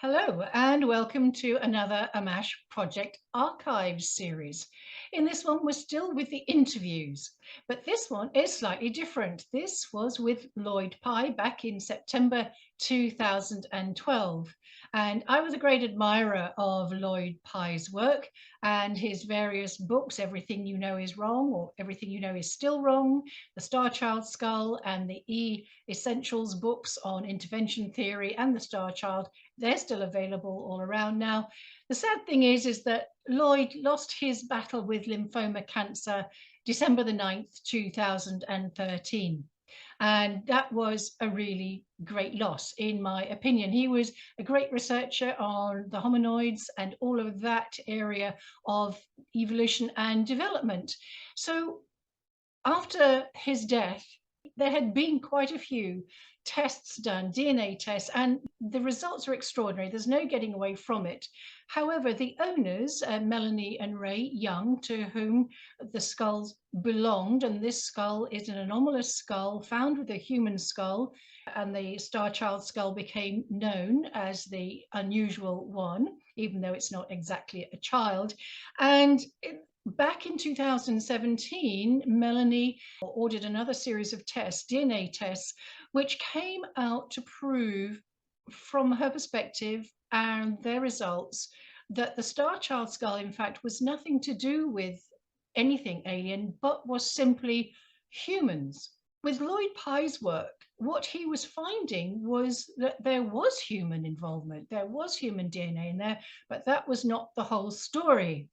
Hello and welcome to another Ammach Project Archives series. In this one, we're still with the interviews, but this one is slightly different. This was with Lloyd Pye back in September 2012. And I was a great admirer of Lloyd Pye's work and his various books, Everything You Know Is Wrong or Everything You Know Is Still Wrong, the Starchild Skull and the E-Essentials books on intervention theory and the Starchild. They're still available all around now. The sad thing is that Lloyd lost his battle with lymphoma cancer December the 9th, 2013. And that was a really great loss, in my opinion. He was a great researcher on the hominoids and all of that area of evolution and development. So after his death, there had been quite a few tests done, DNA tests, and the results are extraordinary. There's no getting away from it. However, the owners, Melanie and Ray Young, to whom the skulls belonged, and this skull is an anomalous skull found with a human skull, and the Starchild skull became known as the unusual one, even though it's not exactly a child. And back in 2017, Melanie ordered another series of tests, DNA tests, which came out to prove, from her perspective and their results, that the Starchild skull, in fact, was nothing to do with anything alien, but was simply humans. With Lloyd Pye's work, what he was finding was that there was human involvement, there was human DNA in there, but that was not the whole story.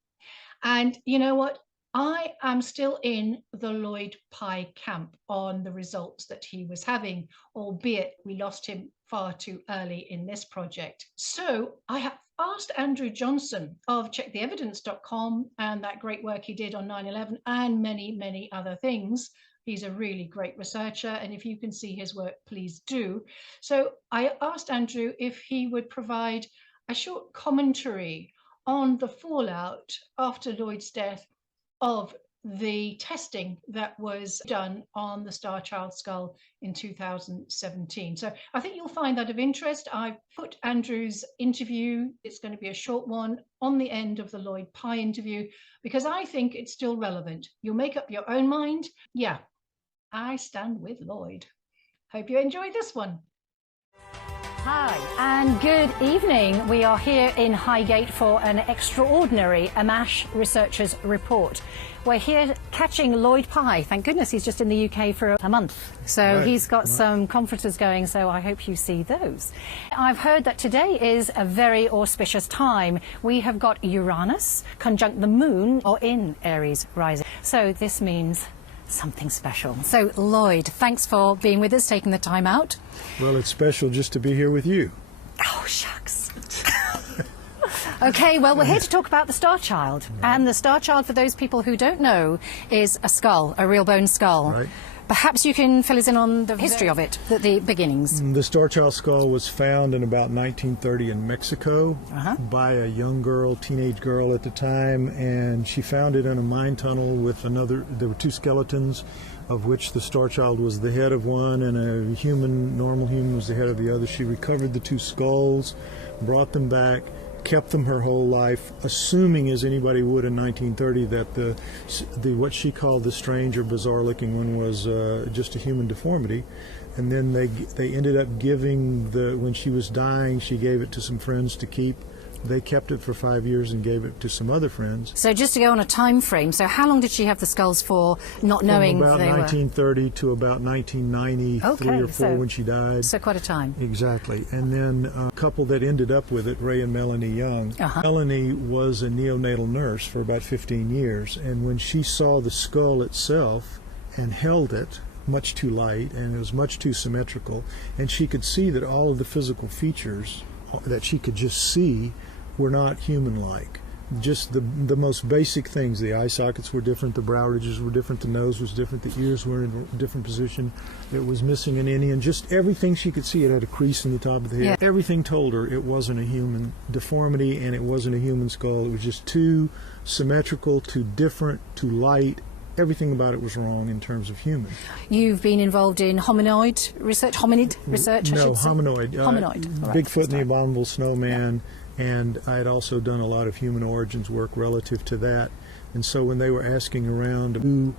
And you know what? I am still in the Lloyd Pye camp on the results that he was having, albeit we lost him far too early in this project. So I have asked Andrew Johnson of checktheevidence.com and that great work he did on 9/11 and many, many other things. He's a really great researcher, and if you can see his work, please do. So I asked Andrew if he would provide a short commentary on the fallout after Lloyd's death of the testing that was done on the Starchild skull in 2017. So I think you'll find that of interest. I've put Andrew's interview, it's going to be a short one, on the end of the Lloyd Pye interview, because I think it's still relevant. You'll make up your own mind. Yeah, I stand with Lloyd. Hope you enjoyed this one. Hi and good evening. We are here in Highgate for an extraordinary Ammach Researchers Report. We're here catching Lloyd Pye. Thank goodness he's just in the UK for a month. So right. He's got some conferences going, so I hope you see those. I've heard that today is a very auspicious time. We have got Uranus conjunct the moon or in Aries rising. So this means something special. So Lloyd, thanks for being with us, taking the time out. Well, it's special just to be here with you. Oh, shucks. Okay, well, we're here to talk about the Starchild. Right. And the Starchild, for those people who don't know, is a skull, a real bone skull. Right. Perhaps you can fill us in on the history of it, the beginnings. The Starchild skull was found in about 1930 in Mexico by a young girl, teenage girl at the time, and she found it in a mine tunnel with another. There were two skeletons, of which the Starchild was the head of one and a human, normal human, was the head of the other. She recovered the two skulls, brought them back, kept them her whole life, assuming, as anybody would in 1930, that the what she called the strange or bizarre looking one was just a human deformity. And then they ended up giving when she was dying, she gave it to some friends to keep. They kept it for 5 years and gave it to some other friends. So just to go on a time frame, so how long did she have the skulls for, not knowing From about they 1930 to about 1993 or 4 when she died. So quite a time. Exactly. And then a couple that ended up with it, Ray and Melanie Young. Melanie was a neonatal nurse for about 15 years, and when she saw the skull itself and held it, much too light, and it was much too symmetrical, and she could see that all of the physical features that she could just see were not human-like. Just the most basic things. The eye sockets were different, the brow ridges were different, the nose was different, the ears were in a different position. It was missing an Indian. Just everything she could see. It had a crease in the top of the head. Yeah. Everything told her it wasn't a human deformity and it wasn't a human skull. It was just too symmetrical, too different, too light, everything about it was wrong in terms of human. You've been involved in hominid research, I No, should say. hominoid. Hominoid. All right, Bigfoot and the sorry. Abominable Snowman, and I had also done a lot of human origins work relative to that. And so when they were asking around who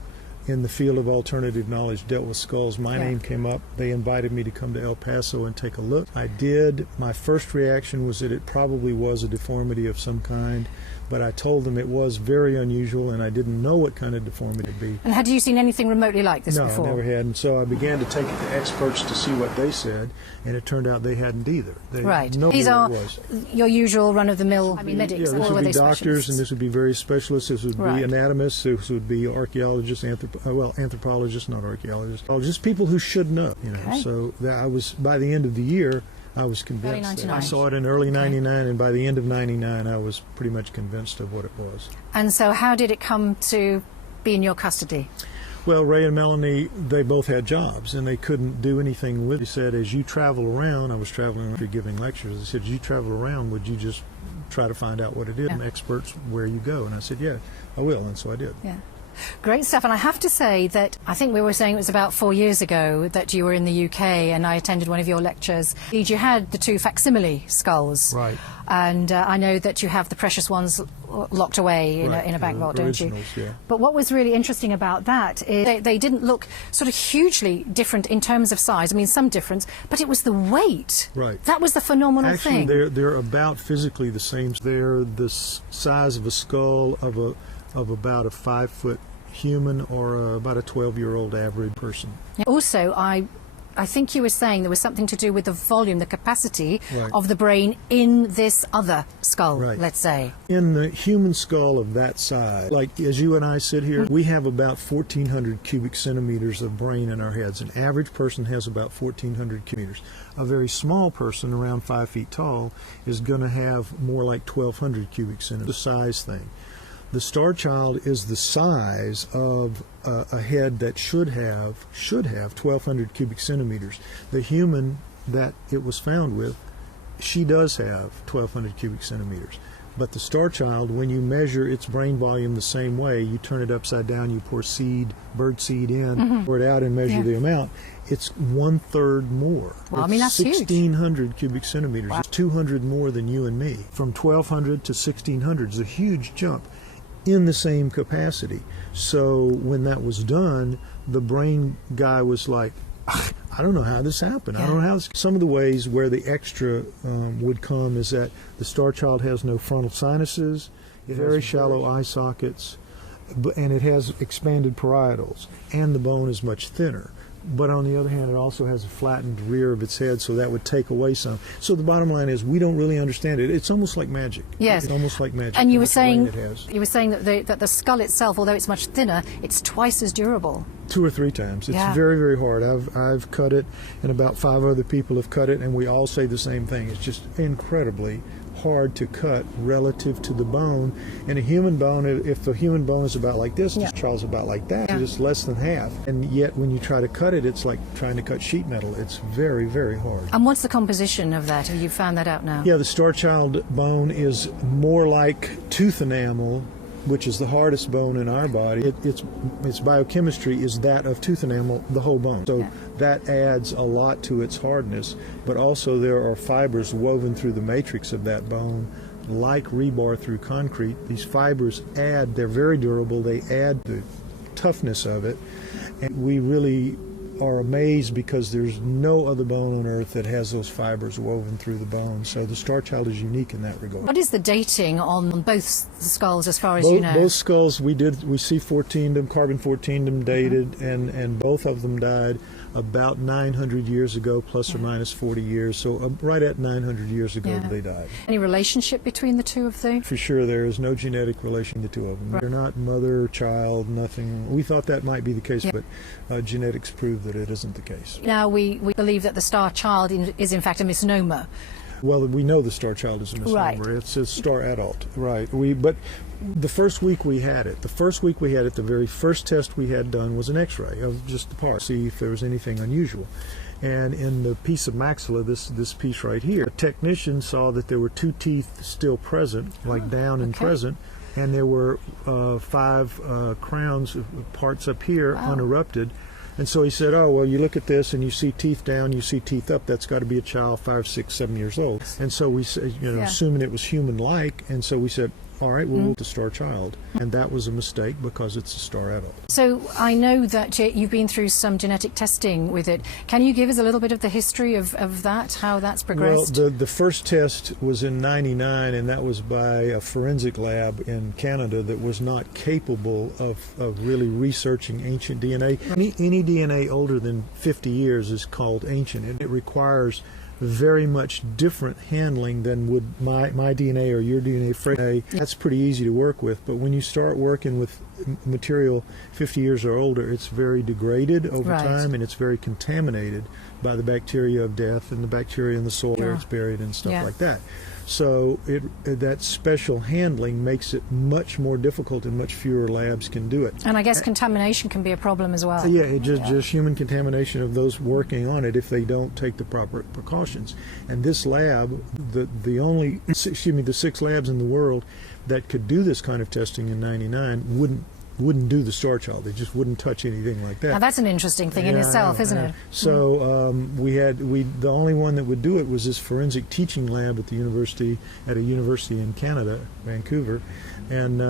in the field of alternative knowledge dealt with skulls, my name came up. They invited me to come to El Paso and take a look. I did. My first reaction was that it probably was a deformity of some kind, but I told them it was very unusual and I didn't know what kind of deformity it'd be. And had you seen anything remotely like this No, before? I never had. And so I began to take it to experts to see what they said, and it turned out they hadn't either. They Right. know These what are it was. your usual run-of-the-mill medics, Yeah, this or would were be they doctors, specialists? and this would be very specialists. This would Right. be anatomists. This would be archaeologists, anthropologists, not archaeologists. Just people who should know. Okay. So that I was, by the end of the year, I was convinced. Early That 99. I saw it in early '99, and by the end of '99, I was pretty much convinced of what it was. And so how did it come to be in your custody? Well, Ray and Melanie, they both had jobs, and they couldn't do anything with it. They said, as you travel around, I was traveling around giving lectures, they said, as you travel around, would you just try to find out what it is? Yeah. And experts where you go. And I said, yeah, I will. And so I did. Yeah. Great stuff. And I have to say that I think we were saying it was about 4 years ago that you were in the UK and I attended one of your lectures. You had the two facsimile skulls. Right. And I know that you have the precious ones locked away in a bank vault, don't you? Originals, yeah. But what was really interesting about that is they didn't look sort of hugely different in terms of size. I mean, some difference, but it was the weight. Right. That was the phenomenal Actually, thing. they're about physically the same. They're the size of a skull of about a 5-foot human or about a 12-year-old average person. Also, I think you were saying there was something to do with the volume, the capacity Right. of the brain in this other skull, Right. let's say. In the human skull of that size, like as you and I sit here, we have about 1,400 cubic centimeters of brain in our heads. An average person has about 1,400 cubic meters. A very small person, around 5 feet tall, is going to have more like 1,200 cubic centimeters. The size thing. The Starchild is the size of a head that should have 1,200 cubic centimeters. The human that it was found with, she does have 1,200 cubic centimeters. But the Starchild, when you measure its brain volume the same way, you turn it upside down, you pour bird seed in, pour it out and measure the amount, it's 1/3 more. Well, I mean, that's huge. 1,600 cubic centimeters. It's 200 more than you and me. From 1,200 to 1,600 is a huge jump in the same capacity. So when that was done, the brain guy was like, I don't know how this happened. I don't know how this. Some of the ways where the extra would come is that the Starchild has no frontal sinuses, very shallow eye sockets, and it has expanded parietals, and the bone is much thinner. But on the other hand, it also has a flattened rear of its head, so that would take away some. So the bottom line is, we don't really understand it. It's almost like magic. Yes. It's almost like magic. And you how were much brain saying it has. that the skull itself, although it's much thinner, it's twice as durable. 2 or 3 times. It's Yeah. very, very hard. I've cut it, and about 5 other people have cut it, and we all say the same thing. It's just incredibly hard to cut relative to the bone. And a human bone, if the human bone is about like this, this child's about like that. Yeah. It's less than half. And yet when you try to cut it, it's like trying to cut sheet metal. It's very, very hard. And what's the composition of that? Have you found that out now? Yeah, the Starchild bone is more like tooth enamel, which is the hardest bone in our body. Its biochemistry is that of tooth enamel, the whole bone. So that adds a lot to its hardness, but also there are fibers woven through the matrix of that bone, like rebar through concrete. These fibers they're very durable, they add the toughness of it, and we really are amazed because there's no other bone on earth that has those fibers woven through the bone. So the Starchild is unique in that regard. What is the dating on both the skulls as far as you know? Both skulls, we C14'd them, carbon 14'd them, dated, and both of them died about 900 years ago, plus or minus 40 years. So right at 900 years ago they died. Any relationship between the two of them? For sure, there is no genetic relation to the two of them. They're not mother, child, nothing. We thought that might be the case, but genetics prove that it isn't the case. Now we believe that the Starchild is in fact a misnomer. Well, we know the Starchild is a misnomer. Right. It's a star adult, right? But the first week we had it, the very first test we had done was an X-ray of just the part, see if there was anything unusual. And in the piece of maxilla, this piece right here, the technician saw that there were 2 teeth still present, like down and present, and there were 5 crowns parts up here, unerupted. And so he said, oh, well, you look at this and you see teeth down, you see teeth up, that's got to be a child 5, 6, 7 years old. And so we said, assuming it was human-like, and so we said, all right, we'll move to Starchild. And that was a mistake because it's a star adult. So I know that you've been through some genetic testing with it. Can you give us a little bit of the history of that, how that's progressed? Well, the first test was in '99, and that was by a forensic lab in Canada that was not capable of really researching ancient DNA. Any DNA older than 50 years is called ancient, and it requires very much different handling than would my DNA or your DNA. That's pretty easy to work with, but when you start working with material 50 years or older, it's very degraded over time, and it's very contaminated by the bacteria of death and the bacteria in the soil where it's buried and stuff like that. So that special handling makes it much more difficult, and much fewer labs can do it. And I guess contamination can be a problem as well. Yeah, just human contamination of those working on it if they don't take the proper precautions. And this lab, the 6 labs in the world that could do this kind of testing in '99 wouldn't do the Starchild. They just wouldn't touch anything like that. Now that's an interesting thing in itself, isn't it? So the only one that would do it was this forensic teaching lab at a university in Canada, Vancouver, and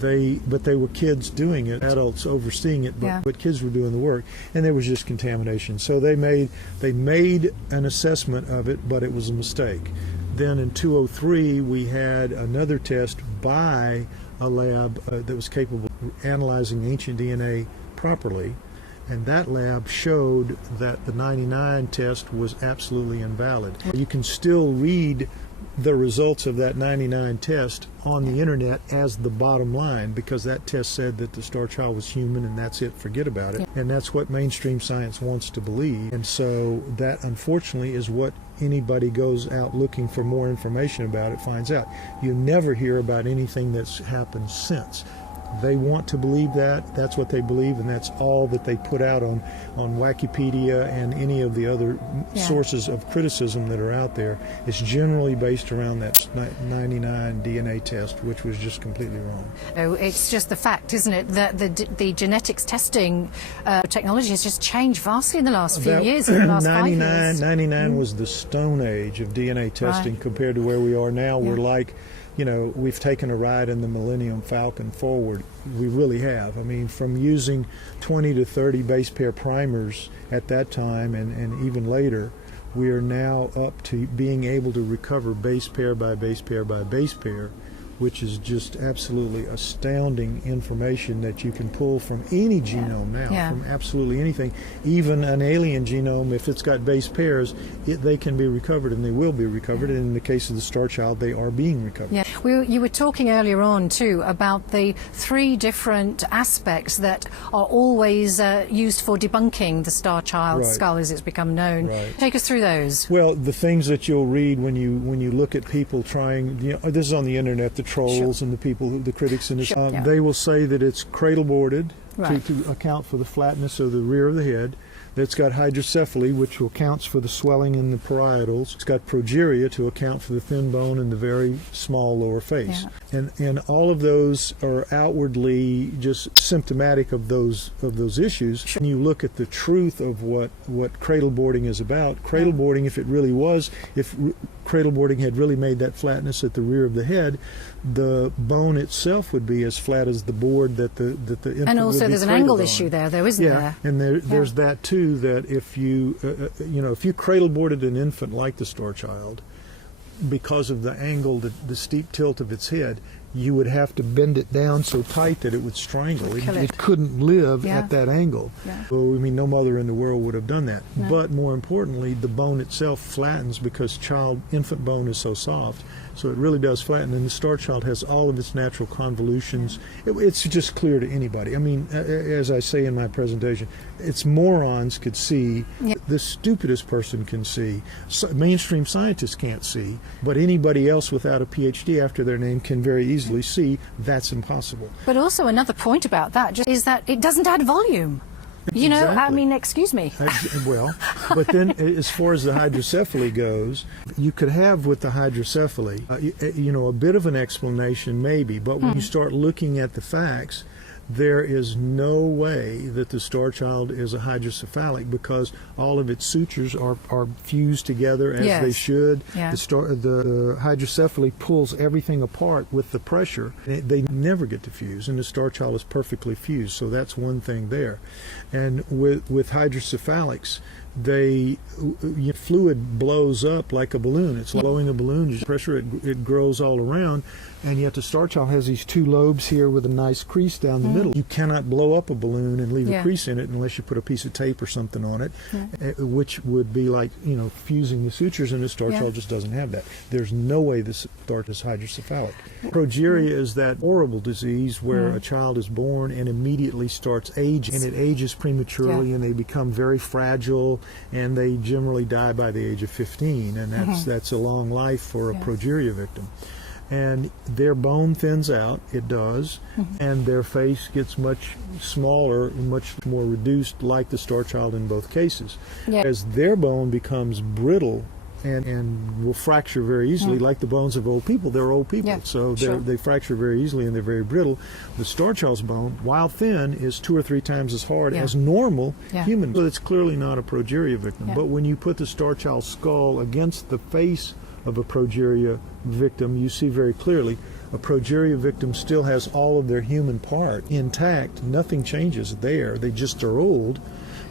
they were kids doing it, adults overseeing it, but kids were doing the work, and there was just contamination. So they made an assessment of it, but it was a mistake. Then in 2003 we had another test by a lab that was capable of analyzing ancient DNA properly, and that lab showed that the '99 test was absolutely invalid. You can still read the results of that '99 test on the internet as the bottom line, because that test said that the Starchild was human and that's it, forget about it. And that's what mainstream science wants to believe. And so that, unfortunately, is what anybody goes out looking for more information about it finds out. You never hear about anything that's happened since. They want to believe that. That's what they believe, and that's all that they put out on Wikipedia and any of the other sources of criticism that are out there. It's generally based around that '99 DNA test, which was just completely wrong. Oh, it's just the fact, isn't it, that the genetics testing technology has just changed vastly in the last few years, in the last 5 years. '99 was the Stone Age of DNA testing compared to where we are now. We're like, we've taken a ride in the Millennium Falcon forward. We really have. I mean, from using 20 to 30 base pair primers at that time and even later, we are now up to being able to recover base pair by base pair by base pair, which is just absolutely astounding information that you can pull from any genome now, from absolutely anything. Even an alien genome, if it's got base pairs, they can be recovered, and they will be recovered. And in the case of the Starchild, they are being recovered. Yeah, you were talking earlier on too about the 3 different aspects that are always used for debunking the Starchild skull, as it's become known. Take us through those. Well, the things that you'll read when you look at people trying, this is on the internet, the trolls and the people, the critics in this, they will say that it's cradle boarded to account for the flatness of the rear of the head. It's got hydrocephaly, which accounts for the swelling in the parietals. It's got progeria to account for the thin bone and the very small lower face. And all of those are outwardly just symptomatic of those issues. When you look at the truth of what cradle boarding is about, cradle boarding, if it really was, if cradle boarding had really made that flatness at the rear of the head, the bone itself would be as flat as the board that the infant and also would be there's an angle on. issue there, though, isn't there? And there's that too, that if you if you cradle boarded an infant like the Starchild, because of the angle, the steep tilt of its head, you would have to bend it down so tight that it would strangle. It couldn't live at that angle. Well, I mean, no mother in the world would have done that. But more importantly, the bone itself flattens because infant bone is so soft. So it really does flatten, and the Starchild has all of its natural convolutions. It's just clear to anybody. I mean, as I say in my presentation, it's morons could see, the stupidest person can see, mainstream scientists can't see, but anybody else without a PhD after their name can very easily see that's impossible. But also another point about that is that it doesn't add volume. You know, I Exactly. mean, excuse me. Well, but then as far as the hydrocephaly goes, you could have with the hydrocephaly, a bit of an explanation maybe, but when you start looking at the facts, there is no way that the Starchild is a hydrocephalic because all of its sutures are fused together as they should. Yeah. The hydrocephaly pulls everything apart with the pressure. They never get to fuse, and the Starchild is perfectly fused, so that's one thing there. And with hydrocephalics, fluid blows up like a balloon. It's blowing a balloon. Pressure, it grows all around, and yet the Starchild has these two lobes here with a nice crease down the middle. You cannot blow up a balloon and leave a crease in it unless you put a piece of tape or something on it, which would be like fusing the sutures, and the Starchild just doesn't have that. There's no way this Starchild is hydrocephalic. Progeria is that horrible disease where a child is born and immediately starts aging, and it ages prematurely, and they become very fragile, and they generally die by the age of 15, and that's a long life for a progeria victim. And their bone thins out, it does, and their face gets much smaller, much more reduced, like the Starchild in both cases. As their bone becomes brittle and will fracture very easily, like the bones of old people. They're old people, so they fracture very easily and they're very brittle. The Starchild's bone, while thin, is 2 or 3 times as hard as normal human. So it's clearly not a progeria victim. But when you put the Starchild skull against the face of a progeria victim, you see very clearly a progeria victim still has all of their human part intact. Nothing changes there. They just are old.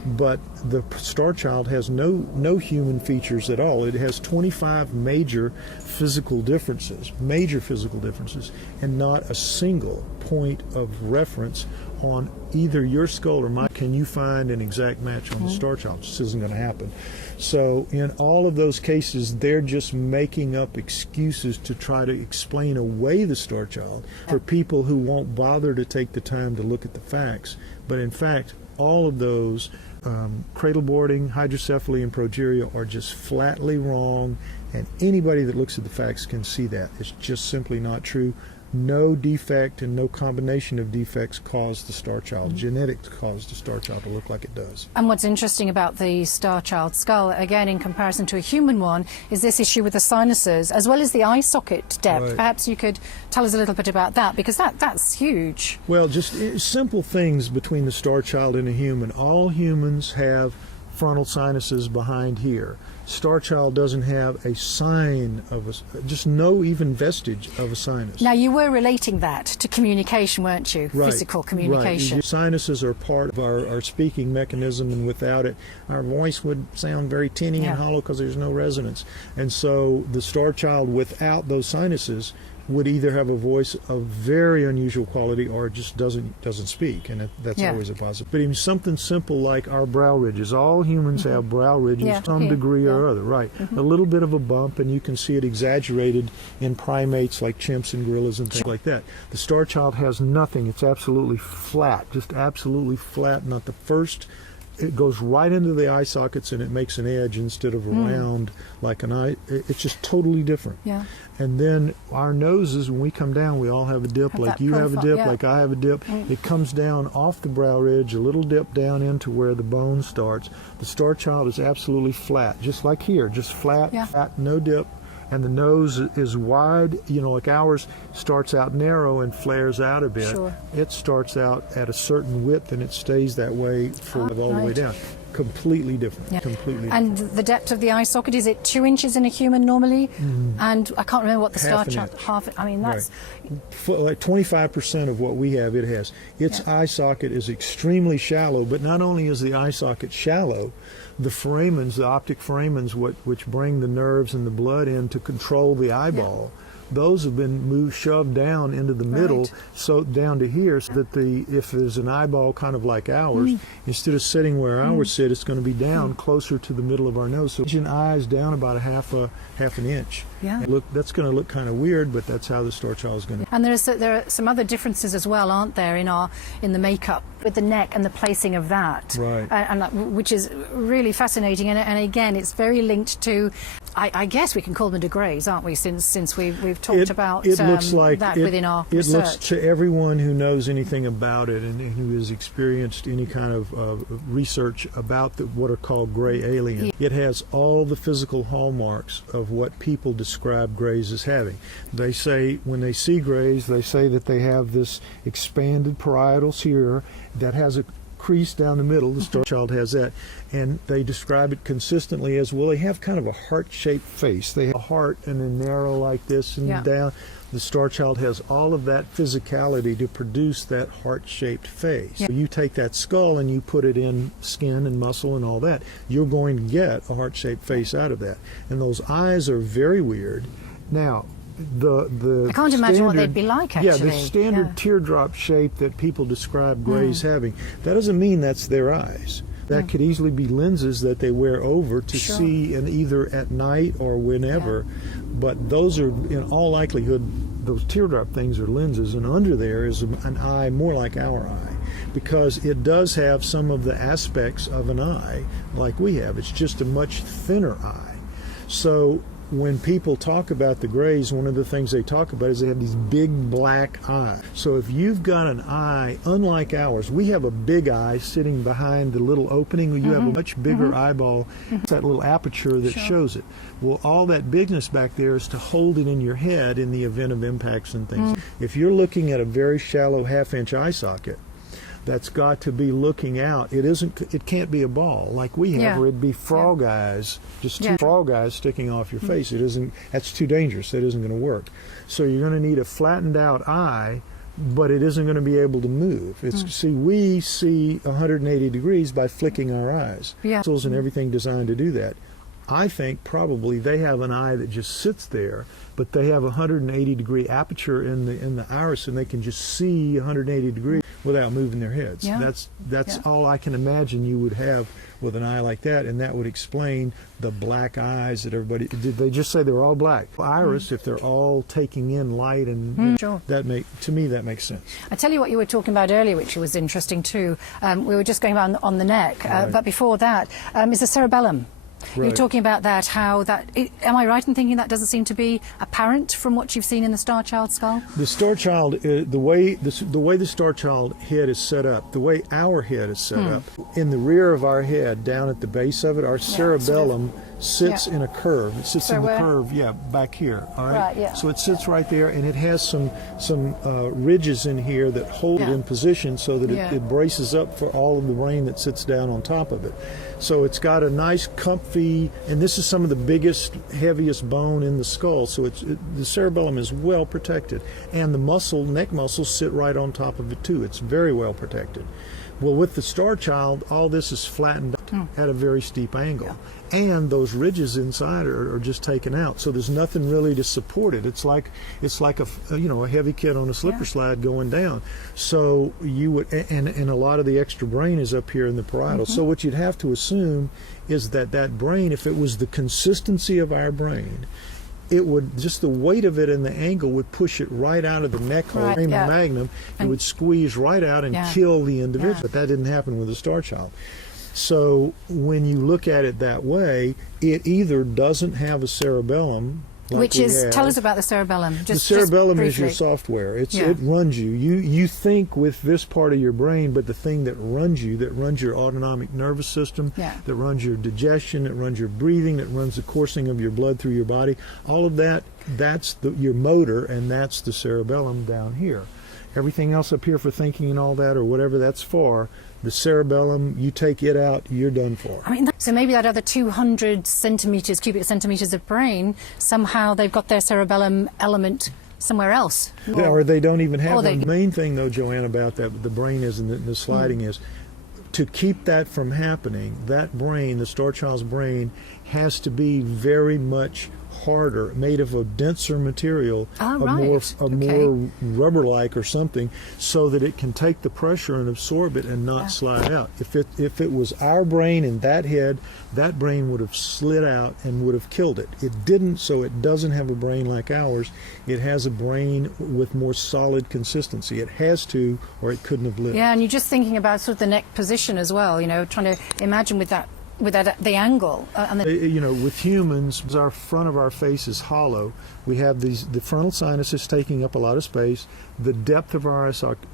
But the Starchild has no human features at all. It has 25 major physical differences, and not a single point of reference on either your skull or mine. Can you find an exact match on the Starchild? This isn't going to happen. So in all of those cases, they're just making up excuses to try to explain away the Starchild for people who won't bother to take the time to look at the facts. But in fact, all of those cradle boarding, hydrocephaly, and progeria are just flatly wrong, and anybody that looks at the facts can see that. It's just simply not true. No defect and no combination of defects caused the Starchild. Genetics caused the Starchild to look like it does. And what's interesting about the Starchild skull, again, in comparison to a human one, is this issue with the sinuses, as well as the eye socket depth. Right. Perhaps you could tell us a little bit about that, because that's huge. Well, just simple things between the Starchild and a human. All humans have frontal sinuses behind here. Starchild doesn't have a sign of just no even vestige of a sinus. Now, you were relating that to communication, weren't you? Right. Physical communication. Right. Sinuses are part of our speaking mechanism, and without it, our voice would sound very tinny and hollow because there's no resonance. And so the Starchild without those sinuses would either have a voice of very unusual quality or it just doesn't speak, and that's always a positive. But even something simple like our brow ridges. All humans have brow ridges to some degree or other, right? A little bit of a bump, and you can see it exaggerated in primates like chimps and gorillas and things like that. The Starchild has nothing. It's absolutely flat, just absolutely flat. Not the first. It goes right into the eye sockets and it makes an edge instead of a round like an eye. It's just totally different. Yeah. And then our noses, when we come down, we all have a dip. Like you have a dip, like I have a dip. It comes down off the brow ridge, a little dip down into where the bone starts. The Starchild is absolutely flat, just like here, just flat, flat, no dip. And the nose is wide, like ours starts out narrow and flares out a bit. It starts out at a certain width and it stays that way for all the way down. Completely different. Completely and different. the depth of the eye socket, is it 2 inches in a human normally? And I can't remember what the Starchild, I mean, that's... Like 25% of what we have, it has. Its eye socket is extremely shallow, but not only is the eye socket shallow, the foramens, the optic foramens, which bring the nerves and the blood in to control the eyeball, those have been shoved down into the middle, so down to here, so that if there's an eyeball kind of like ours, instead of sitting where ours sit, it's going to be down closer to the middle of our nose. So an eye is down about a half an inch. Yeah. Look, that's going to look kind of weird, but that's how the Starchild is going to. And there are some other differences as well, aren't there, in the makeup with the neck and the placing of that, right? And which is really fascinating. And again, it's very linked to I guess we can call them greys, aren't we? Since we've talked about it looks like that within our it research. looks to everyone who knows anything about it and who has experienced any kind of research about what are called gray aliens. It has all the physical hallmarks of what people describe grays as having. They say when they see grays, they say that they have this expanded parietals here that has a crease down the middle. The Starchild has that, and they describe it consistently as, well, they have kind of a heart-shaped face. They have a heart and then narrow like this and down. The Starchild has all of that physicality to produce that heart-shaped face. So you take that skull and you put it in skin and muscle and all that, you're going to get a heart-shaped face out of that. And those eyes are very weird. Now, I can't imagine what they'd be like, actually. Yeah, the standard teardrop shape that people describe grays having, that doesn't mean that's their eyes. That could easily be lenses that they wear over to see in either at night or whenever. But those are, in all likelihood, those teardrop things are lenses, and under there is an eye more like our eye, because it does have some of the aspects of an eye like we have. It's just a much thinner eye. So when people talk about the grays, one of the things they talk about is they have these big black eyes. So if you've got an eye, unlike ours, we have a big eye sitting behind the little opening. You have a much bigger eyeball. It's that little aperture that shows it. Well, all that bigness back there is to hold it in your head in the event of impacts and things. If you're looking at a very shallow half-inch eye socket, that's got to be looking out. It can't be a ball like we have, where it'd be frog eyes, just two frog eyes sticking off your face. It isn't. That's too dangerous. That isn't going to work. So you're going to need a flattened out eye, but it isn't going to be able to move. See, we see 180 degrees by flicking our eyes. Muscles and everything designed to do that. I think probably they have an eye that just sits there, but they have a 180-degree aperture in the iris, and they can just see 180 degrees without moving their heads. That's all I can imagine you would have with an eye like that, and that would explain the black eyes that everybody. Did they just say they're all black? Iris, if they're all taking in light, and to me that makes sense. I tell you what you were talking about earlier, which was interesting too. We were just going on the neck, but before that is the cerebellum. You're talking about that, how that, am I right in thinking that doesn't seem to be apparent from what you've seen in the Starchild skull? The Starchild, the way the Starchild head is set up, the way our head is set up, in the rear of our head, down at the base of it, our cerebellum sits in a curve. It sits in the curve, back here. All right. So it sits right there, and it has some ridges in here that hold it in position so that it braces up for all of the brain that sits down on top of it. So it's got a nice, comfy, and this is some of the biggest, heaviest bone in the skull. So the cerebellum is well protected, and the neck muscles sit right on top of it too. It's very well protected. Well, with the Starchild, all this is flattened at a very steep angle, and those ridges inside are just taken out. So there's nothing really to support it. It's like a heavy kid on a slipper slide going down. So you would, and a lot of the extra brain is up here in the parietal. So what you'd have to assume is that brain, if it was the consistency of our brain, it would, just the weight of it and the angle would push it right out of the neck hole, magnum. It would squeeze right out and kill the individual. But that didn't happen with the Starchild. So when you look at it that way, it either doesn't have a cerebellum, tell us about the cerebellum. The cerebellum is your software. It runs you. You think with this part of your brain, but the thing that runs your autonomic nervous system, that runs your digestion, that runs your breathing, that runs the coursing of your blood through your body, all of that, that's your motor, and that's the cerebellum down here. Everything else up here for thinking and all that, or whatever that's for, the cerebellum, you take it out, you're done for. I mean, so maybe that other 200 cubic centimeters of brain, somehow they've got their cerebellum element somewhere else. Or they don't even have one. The main thing, though, Joanne, about that, the brain is, and the sliding is, to keep that from happening, that brain, the Starchild's brain, has to be very much harder, made of a denser material, more rubber-like or something, so that it can take the pressure and absorb it and not slide out. If it was our brain in that head, that brain would have slid out and would have killed it. It didn't, so it doesn't have a brain like ours. It has a brain with more solid consistency. It has to, or it couldn't have lived. Yeah, and you're just thinking about sort of the neck position as well, trying to imagine with that with the angle and the... You know, with humans, our front of our face is hollow. We have the frontal sinuses taking up a lot of space. The depth of our eye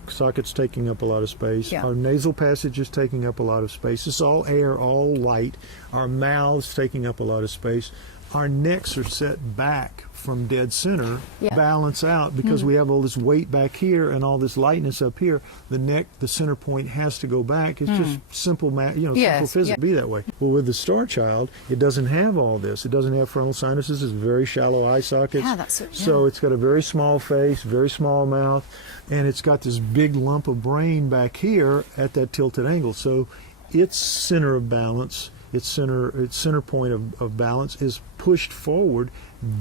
sockets taking up a lot of space. Yeah. Our nasal passage is taking up a lot of space. It's all air, all light. Our mouths taking up a lot of space. Our necks are set back from dead center, balance out, because we have all this weight back here and all this lightness up here. The neck, the center point has to go back. It's just simple math, you know, simple physics be that way. Well, with the Starchild, it doesn't have all this. It doesn't have frontal sinuses. It's very shallow eye sockets. Yeah, that's it. Yeah. So it's got a very small face, very small mouth, and it's got this big lump of brain back here at that tilted angle. So its center of balance, its center point of balance is pushed forward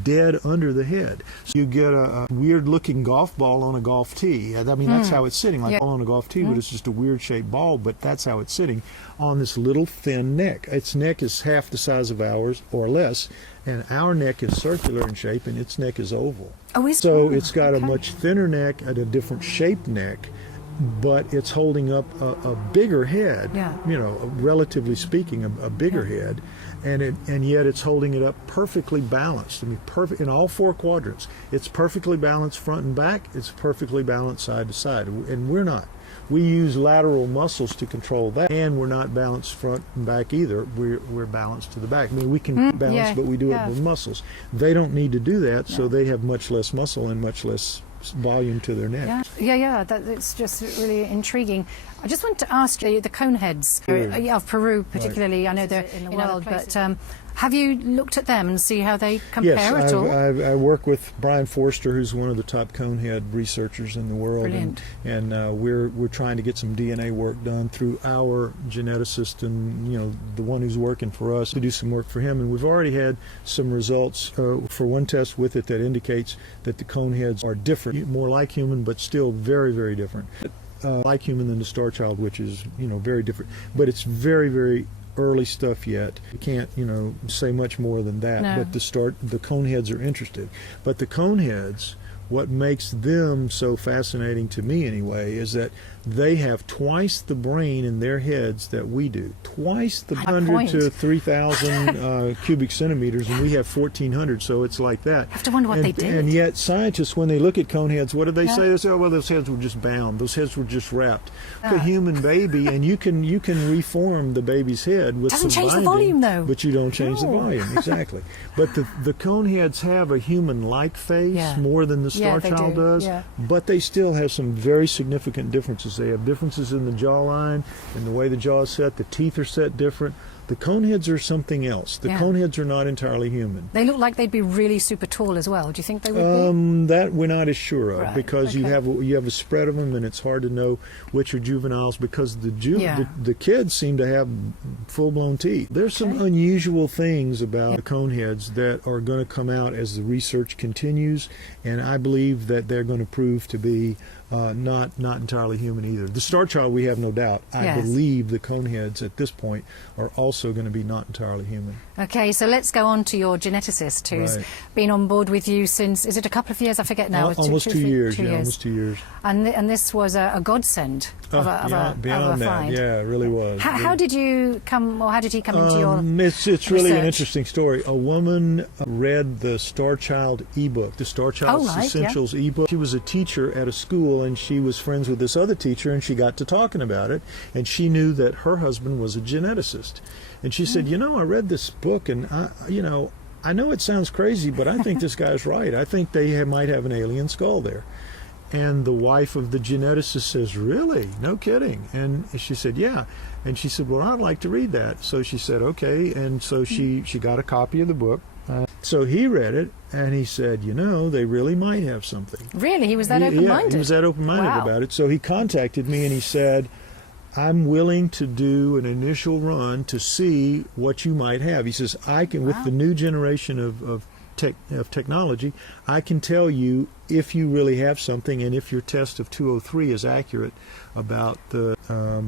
dead under the head. So you get a weird looking golf ball on a golf tee. I mean, that's how it's sitting, like on a golf tee, but it's just a weird shaped ball, but that's how it's sitting on this little thin neck. Its neck is half the size of ours or less, and our neck is circular in shape and its neck is oval. Oh, so it's got a much thinner neck and a different shaped neck, but it's holding up a bigger head, you know, relatively speaking, a bigger head, and yet it's holding it up perfectly balanced. I mean, perfect in all four quadrants. It's perfectly balanced front and back. It's perfectly balanced side to side, and we're not. We use lateral muscles to control that, and we're not balanced front and back either. We're balanced to the back. I mean, we can balance, but we do it with muscles. They don't need to do that, so they have much less muscle and much less volume to their neck. It's just really intriguing. I just want to ask you, the Coneheads of Peru particularly, I know they're in the world, but have you looked at them and see how they compare at all? Yes, I work with Brian Forster, who's one of the top conehead researchers in the world, and we're trying to get some DNA work done through our geneticist, and you know, the one who's working for us, to do some work for him, and we've already had some results for one test with it that indicates that the coneheads are different, more like human, but still very, very different. Like human than the Starchild, which is, you know, very different, but it's very, very early stuff yet. You can't, you know, say much more than that. But the coneheads are interested. But the coneheads, what makes them so fascinating to me anyway, is that they have twice the brain in their heads that we do. Twice the 100 to 3,000 cubic centimeters, and we have 1,400, so it's like that. I have to wonder what they did. And yet scientists, when they look at coneheads, what do they say? They say, oh, well, those heads were just bound. Those heads were just wrapped. A human baby, and you can reform the baby's head with some binding. Doesn't change the volume, though. But you don't change the volume, exactly. But the coneheads have a human-like face more than the Starchild does, but they still have some very significant differences. They have differences in the jawline and the way the jaw is set. The teeth are set different. The coneheads are something else. The coneheads are not entirely human. They look like they'd be really super tall as well. Do you think they would be? That we're not as sure of, because you have a spread of them, and it's hard to know which are juveniles, because the kids seem to have full-blown teeth. There's some unusual things about the coneheads that are going to come out as the research continues, and I believe that they're going to prove to be not entirely human either. The Starchild, we have no doubt. I believe the coneheads at this point are also going to be not entirely human. Okay, so let's go on to your geneticist, who's been on board with you since, is it a couple of years? I forget now. Almost 2 years. Almost 2 years. And this was a godsend of a find. Yeah, it really was. How did you come, or how did he come into your It's really an interesting story. A woman read the Starchild ebook, the Starchild Essentials ebook. She was a teacher at a school, and she was friends with this other teacher, and she got to talking about it, and she knew that her husband was a geneticist. And she said, you know, I read this book, and I know it sounds crazy, but I think this guy's right. I think they might have an alien skull there. And the wife of the geneticist says, really? No kidding. And she said, yeah. And she said, well, I'd like to read that. So she said, okay. And so she got a copy of the book. So he read it, and he said, you know, they really might have something. Really? He was that open-minded? Yeah, he was that open-minded about it. So he contacted me, and he said, I'm willing to do an initial run to see what you might have. He says, I can, with the new generation of technology, I can tell you if you really have something, and if your test of 203 is accurate about the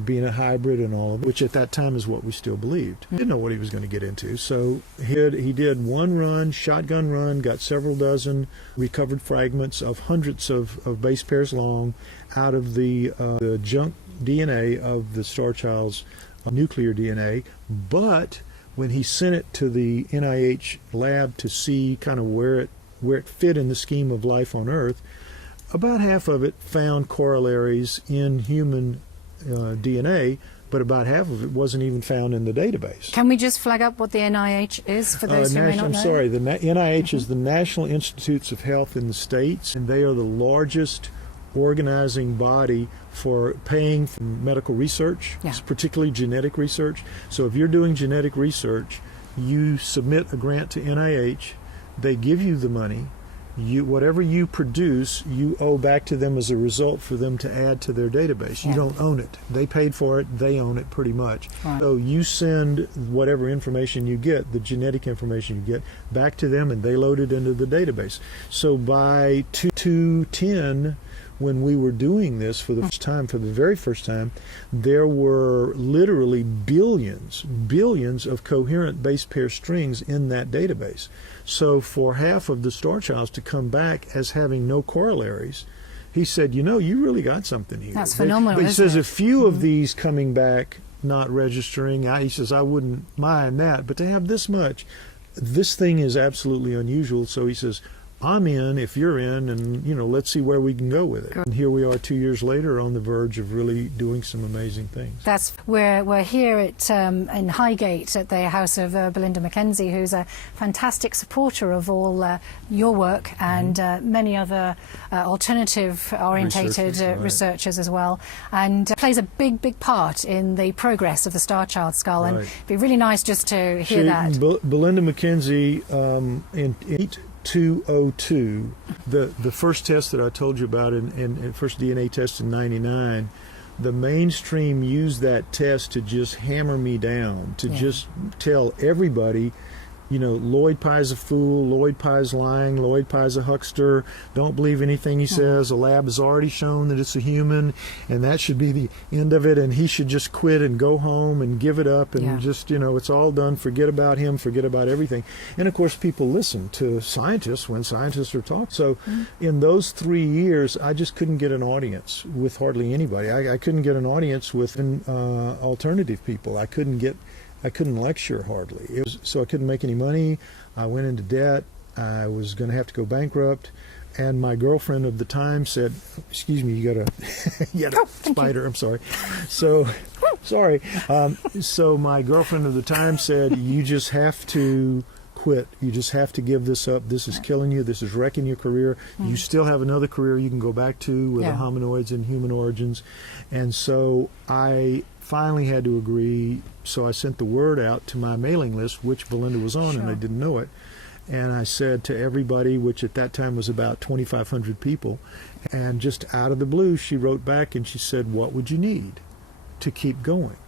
being a hybrid and all of it, which at that time is what we still believed. Didn't know what he was going to get into. So he did one run, shotgun run, got several dozen recovered fragments of hundreds of base pairs long out of the junk DNA of the Starchild's nuclear DNA, but when he sent it to the NIH lab to see kind of where it fit in the scheme of life on Earth, about half of it found corollaries in human DNA, but about half of it wasn't even found in the database. Can we just flag up what the NIH is for those who may not know? I'm sorry, the NIH is the National Institutes of Health in the States, and they are the largest organizing body for paying for medical research, particularly genetic research. So if you're doing genetic research, you submit a grant to NIH, they give you the money, whatever you produce, you owe back to them as a result for them to add to their database. You don't own it. They paid for it, they own it pretty much. Right. So you send whatever information you get, the genetic information you get, back to them and they load it into the database. So by 2010, when we were doing this for the very first time, there were literally billions of coherent base pair strings in that database. So for half of the Starchilds to come back as having no corollaries, he said, you really got something here. That's phenomenal. But he says a few of these coming back not registering, he says, I wouldn't mind that, but to have this much, this thing is absolutely unusual. So he says, I'm in if you're in, and let's see where we can go with it. And here we are 2 years later on the verge of really doing some amazing things. That's where we're here at in Highgate at the house of Belinda McKenzie, who's a fantastic supporter of all your work and many other alternative orientated researchers as well, and plays a big part in the progress of the Starchild skull. And it'd be really nice just to hear that. Belinda McKenzie in 202, the first test that I told you about, and first DNA test in '99, the mainstream used that test to just hammer me down, to just tell everybody, Lloyd Pye's a fool, Lloyd Pye's lying, Lloyd Pye's a huckster, don't believe anything he says, the lab has already shown that it's a human, and that should be the end of it, and he should just quit and go home and give it up, and just, it's all done, forget about him, forget about everything. And of course people listen to scientists when scientists are talking. So in those 3 years, I just couldn't get an audience with hardly anybody. I couldn't get an audience with alternative people. I couldn't lecture hardly. So I couldn't make any money. I went into debt. I was going to have to go bankrupt. And my girlfriend of the time said, excuse me, you got a spider. I'm sorry. So, sorry. So my girlfriend of the time said, you just have to quit. You just have to give this up. This is killing you. This is wrecking your career. You still have another career you can go back to with the hominoids and human origins. And so I finally had to agree. So I sent the word out to my mailing list, which Belinda was on, and I didn't know it. And I said to everybody, which at that time was about 2,500 people, and just out of the blue, she wrote back and she said, what would you need to keep going?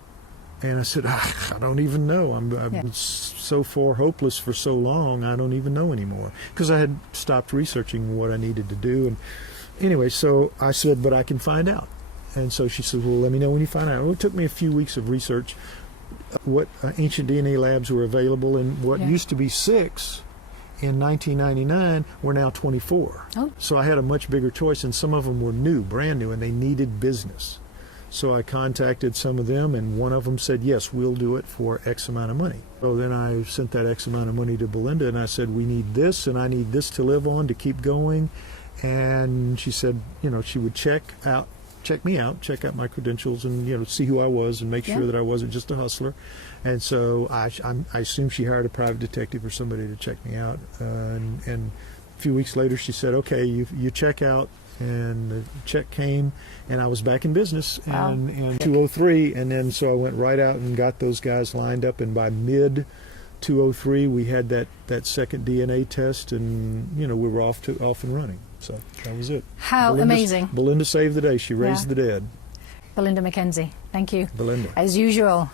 And I said, I don't even know. I've been so far hopeless for so long, I don't even know anymore. Because I had stopped researching what I needed to do. And anyway, so I said, but I can find out. And so she said, well, let me know when you find out. Well, it took me a few weeks of research, what ancient DNA labs were available, and what used to be 6 in 1999 were now 24. So I had a much bigger choice, and some of them were new, brand new, and they needed business. So I contacted some of them, and one of them said, yes, we'll do it for X amount of money. So then I sent that X amount of money to Belinda, and I said, we need this, and I need this to live on to keep going. And she said, she would check me out, check out my credentials, and see who I was, and make sure that I wasn't just a hustler. And so I assume she hired a private detective or somebody to check me out. And a few weeks later, she said, "Okay, you check out." And the check came, and I was back in business in 2003. And then so I went right out and got those guys lined up. And by mid 2003, we had that second DNA test, and we were off and running. So that was it. How amazing! Belinda saved the day. She raised the dead. Belinda McKenzie, thank you. Belinda, as usual.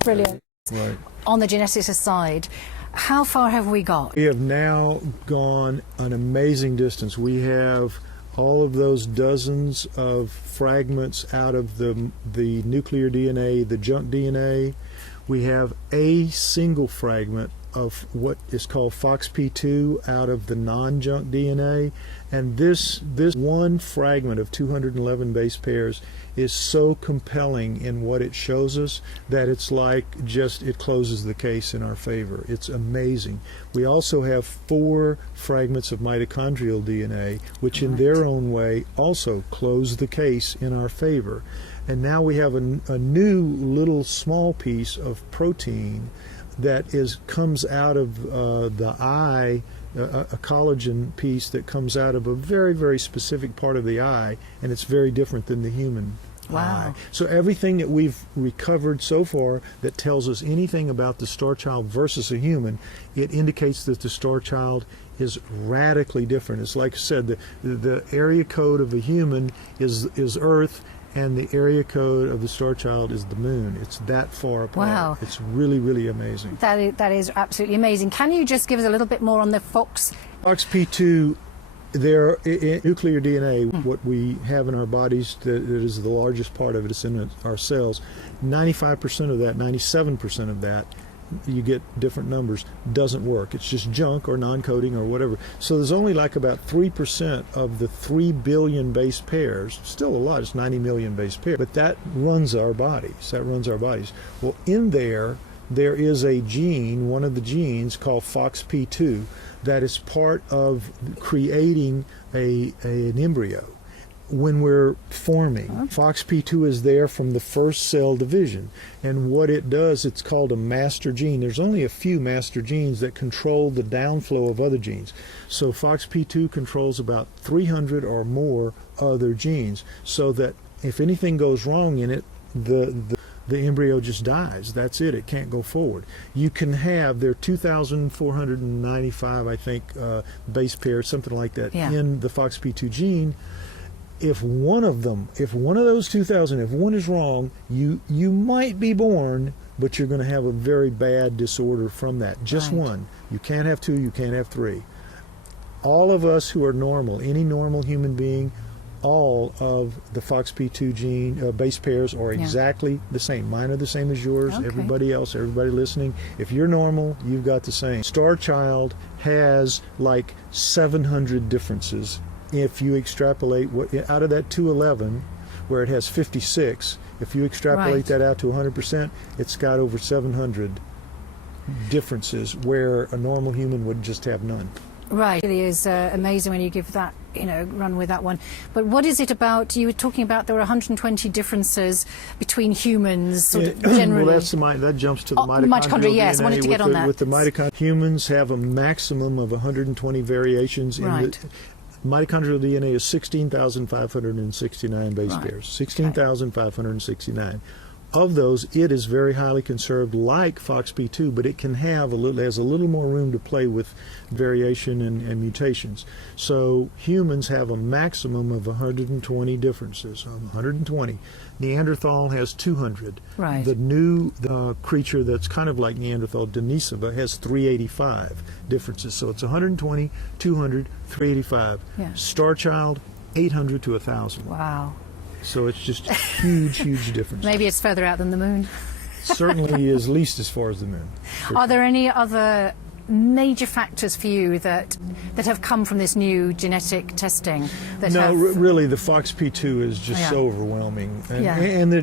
Brilliant. Right. On the geneticist side, how far have we got? We have now gone an amazing distance. We have all of those dozens of fragments out of the nuclear DNA, the junk DNA. We have a single fragment of what is called FOXP2 out of the non-junk DNA, and this one fragment of 211 base pairs is so compelling in what it shows us that it's like it closes the case in our favor. It's amazing. We also have 4 fragments of mitochondrial DNA, which in their own way also close the case in our favor. And now we have a new little small piece of protein that comes out of the eye, a collagen piece that comes out of a very, very specific part of the eye, and it's very different than the human eye. So everything that we've recovered so far that tells us anything about the Starchild versus a human, it indicates that the Starchild is radically different. It's like I said, the area code of a human is Earth, and the area code of the Starchild is the moon. It's that far apart. Wow. It's really, really amazing. That is absolutely amazing. Can you just give us a little bit more on the FOXP2, their nuclear DNA, what we have in our bodies that is the largest part of it, is in our cells. 95% of that, 97% of that, you get different numbers, doesn't work. It's just junk or non-coding or whatever. So there's only like about 3% of the 3 billion base pairs, still a lot, it's 90 million base pairs, but that runs our bodies. Well, in there is a gene, one of the genes called FOXP2, that is part of creating an embryo. When we're forming, FOXP2 is there from the first cell division, and what it does, it's called a master gene. There's only a few master genes that control the downflow of other genes. So FOXP2 controls about 300 or more other genes, so that if anything goes wrong in it, the embryo just dies. That's it. It can't go forward. You can have, there are 2,495, I think, base pairs, something like that, in the FOXP2 gene. If one of those 2,000, if one is wrong, you might be born, but you're going to have a very bad disorder from that. Just one. You can't have 2, you can't have 3. All of us who are normal, any normal human being, all of the FOXP2 gene base pairs are exactly the same. Mine are the same as yours. Everybody else, everybody listening, if you're normal, you've got the same. Starchild has like 700 differences. If you extrapolate out of that 211, where it has 56, if you extrapolate that out to 100%, it's got over 700 differences where a normal human would just have none. Right. It is amazing when you give that, run with that one. But what is it about, you were talking about there were 120 differences between humans, sort of generally. Well, that jumps to the mitochondrial yes, DNA. I wanted to get on that. With the mitochondria, humans have a maximum of 120 variations in the mitochondrial DNA is 16,569 base pairs. 16,569. Of those, it is very highly conserved, like FOXP2, but it can have has a little more room to play with variation and mutations. So humans have a maximum of 120 differences. 120. Neanderthal has 200. The new creature that's kind of like Neanderthal, Denisova, has 385 differences. So it's 120, 200, 385. Starchild, 800 to 1,000. Wow. So it's just a huge, huge difference. Maybe it's further out than the moon. Certainly is least as far as the moon. Are there any other major factors for you that have come from this new genetic testing? Really, the FOXP2 is just so overwhelming, and the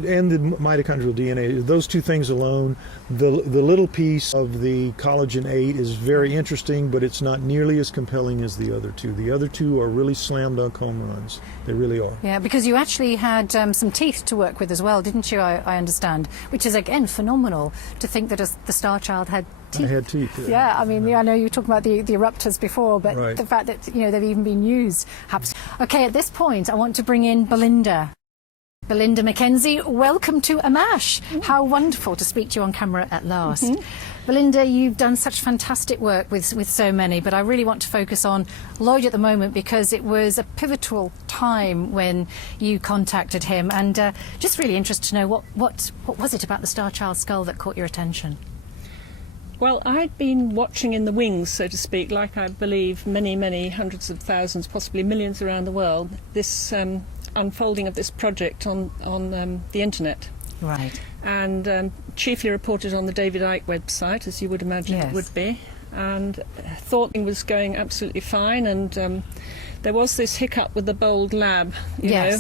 mitochondrial DNA. Those two things alone. The little piece of the collagen 8 is very interesting, but it's not nearly as compelling as the other two. The other two are really slam dunk home runs. They really are. Yeah, because you actually had some teeth to work with as well, didn't you? I understand, which is again phenomenal to think that the Starchild had teeth. I had teeth. Yeah, I mean, I know you were talking about the eruptors before, but the fact that they've even been used. Okay, at this point, I want to bring in Belinda. Belinda McKenzie, welcome to Ammach. How wonderful to speak to you on camera at last. Belinda, you've done such fantastic work with so many, but I really want to focus on Lloyd at the moment because it was a pivotal time when you contacted him, and just really interested to know what was it about the Starchild skull that caught your attention? Well, I'd been watching in the wings, so to speak, like I believe many, many hundreds of thousands, possibly millions around the world, this unfolding of this project on the internet. Right. and chiefly reported on the David Icke website, as you would imagine Yes. it would be, and thought it was going absolutely fine, and there was this hiccup with the Bold lab, you know.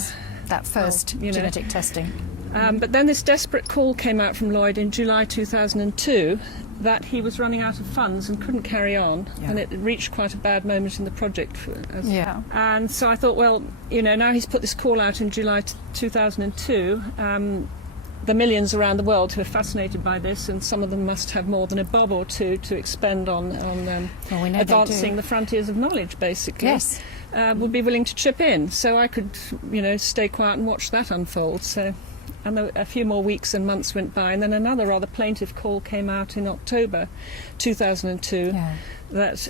That first you know. genetic testing. But then this desperate call came out from Lloyd in July 2002 that he was running out of funds and couldn't carry on, and it reached quite a bad moment in the project. And so I thought, well, you know, now he's put this call out in July 2002. The millions around the world who are fascinated by this, and some of them must have more than a bob or two to expend on advancing the frontiers of knowledge, basically. Yes. Would be willing to chip in, so I could, you know, stay quiet and watch that unfold. So, and a few more weeks and months went by, and then another rather plaintive call came out in October 2002 that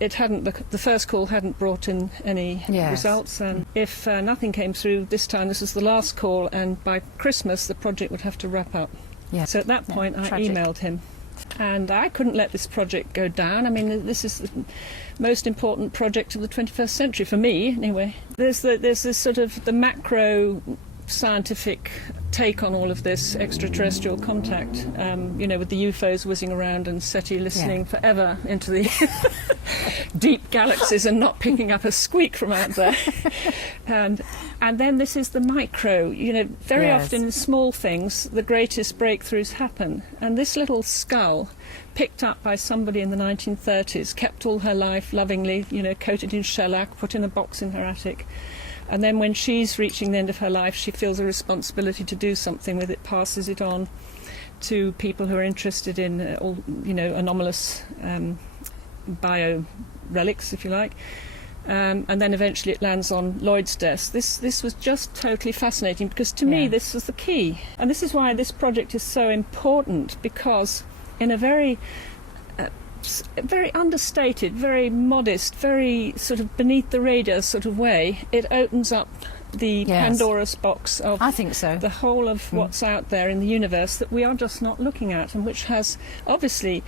it hadn't. The first call hadn't brought in any results, and if nothing came through this time, this was the last call, and by Christmas the project would have to wrap up. So at that point, I emailed him. And I couldn't let this project go down. I mean, this is the most important project of the 21st century, for me, anyway. There's this sort of the macro scientific take on all of this extraterrestrial contact, you know, with the UFOs whizzing around and SETI listening forever into the deep galaxies and not picking up a squeak from out there. And then this is the micro, you know, very often in small things the greatest breakthroughs happen. And this little skull, picked up by somebody in the 1930s, kept all her life lovingly, you know, coated in shellac, put in a box in her attic. And then when she's reaching the end of her life, she feels a responsibility to do something with it, passes it on to people who are interested in, all, you know, anomalous bio relics, if you like. And then eventually it lands on Lloyd's desk. This was just totally fascinating, because to me this was the key. And this is why this project is so important, because in a very understated, very modest, very sort of beneath the radar sort of way, it opens up the Pandora's box of I think so. the whole of what's out there in the universe that we are just not looking at, and which has obviously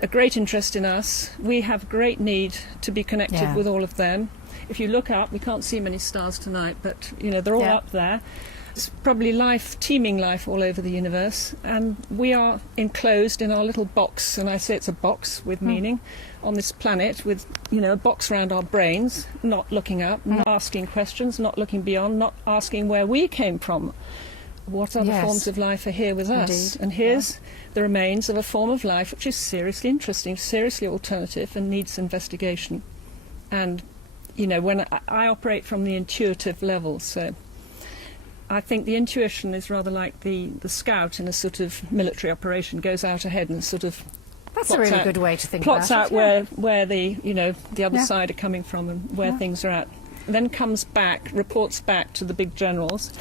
a great interest in us. We have great need to be connected with all of them. If you look up, we can't see many stars tonight, but you know, they're all up there. It's probably life, teeming life all over the universe, and we are enclosed in our little box, and I say it's a box with meaning, on this planet with, you know, a box around our brains, not looking up, not asking questions, not looking beyond, not asking where we came from. What other forms of life are here with us? And here's the remains of a form of life which is seriously interesting, seriously alternative, and needs investigation. And, you know, when I operate from the intuitive level, so I think the intuition is rather like the scout in a sort of military operation, goes out ahead and sort of That's a really good way to think about it. plots out where the, you know, the other side are coming from and where things are at. Then comes back, reports back to the big generals,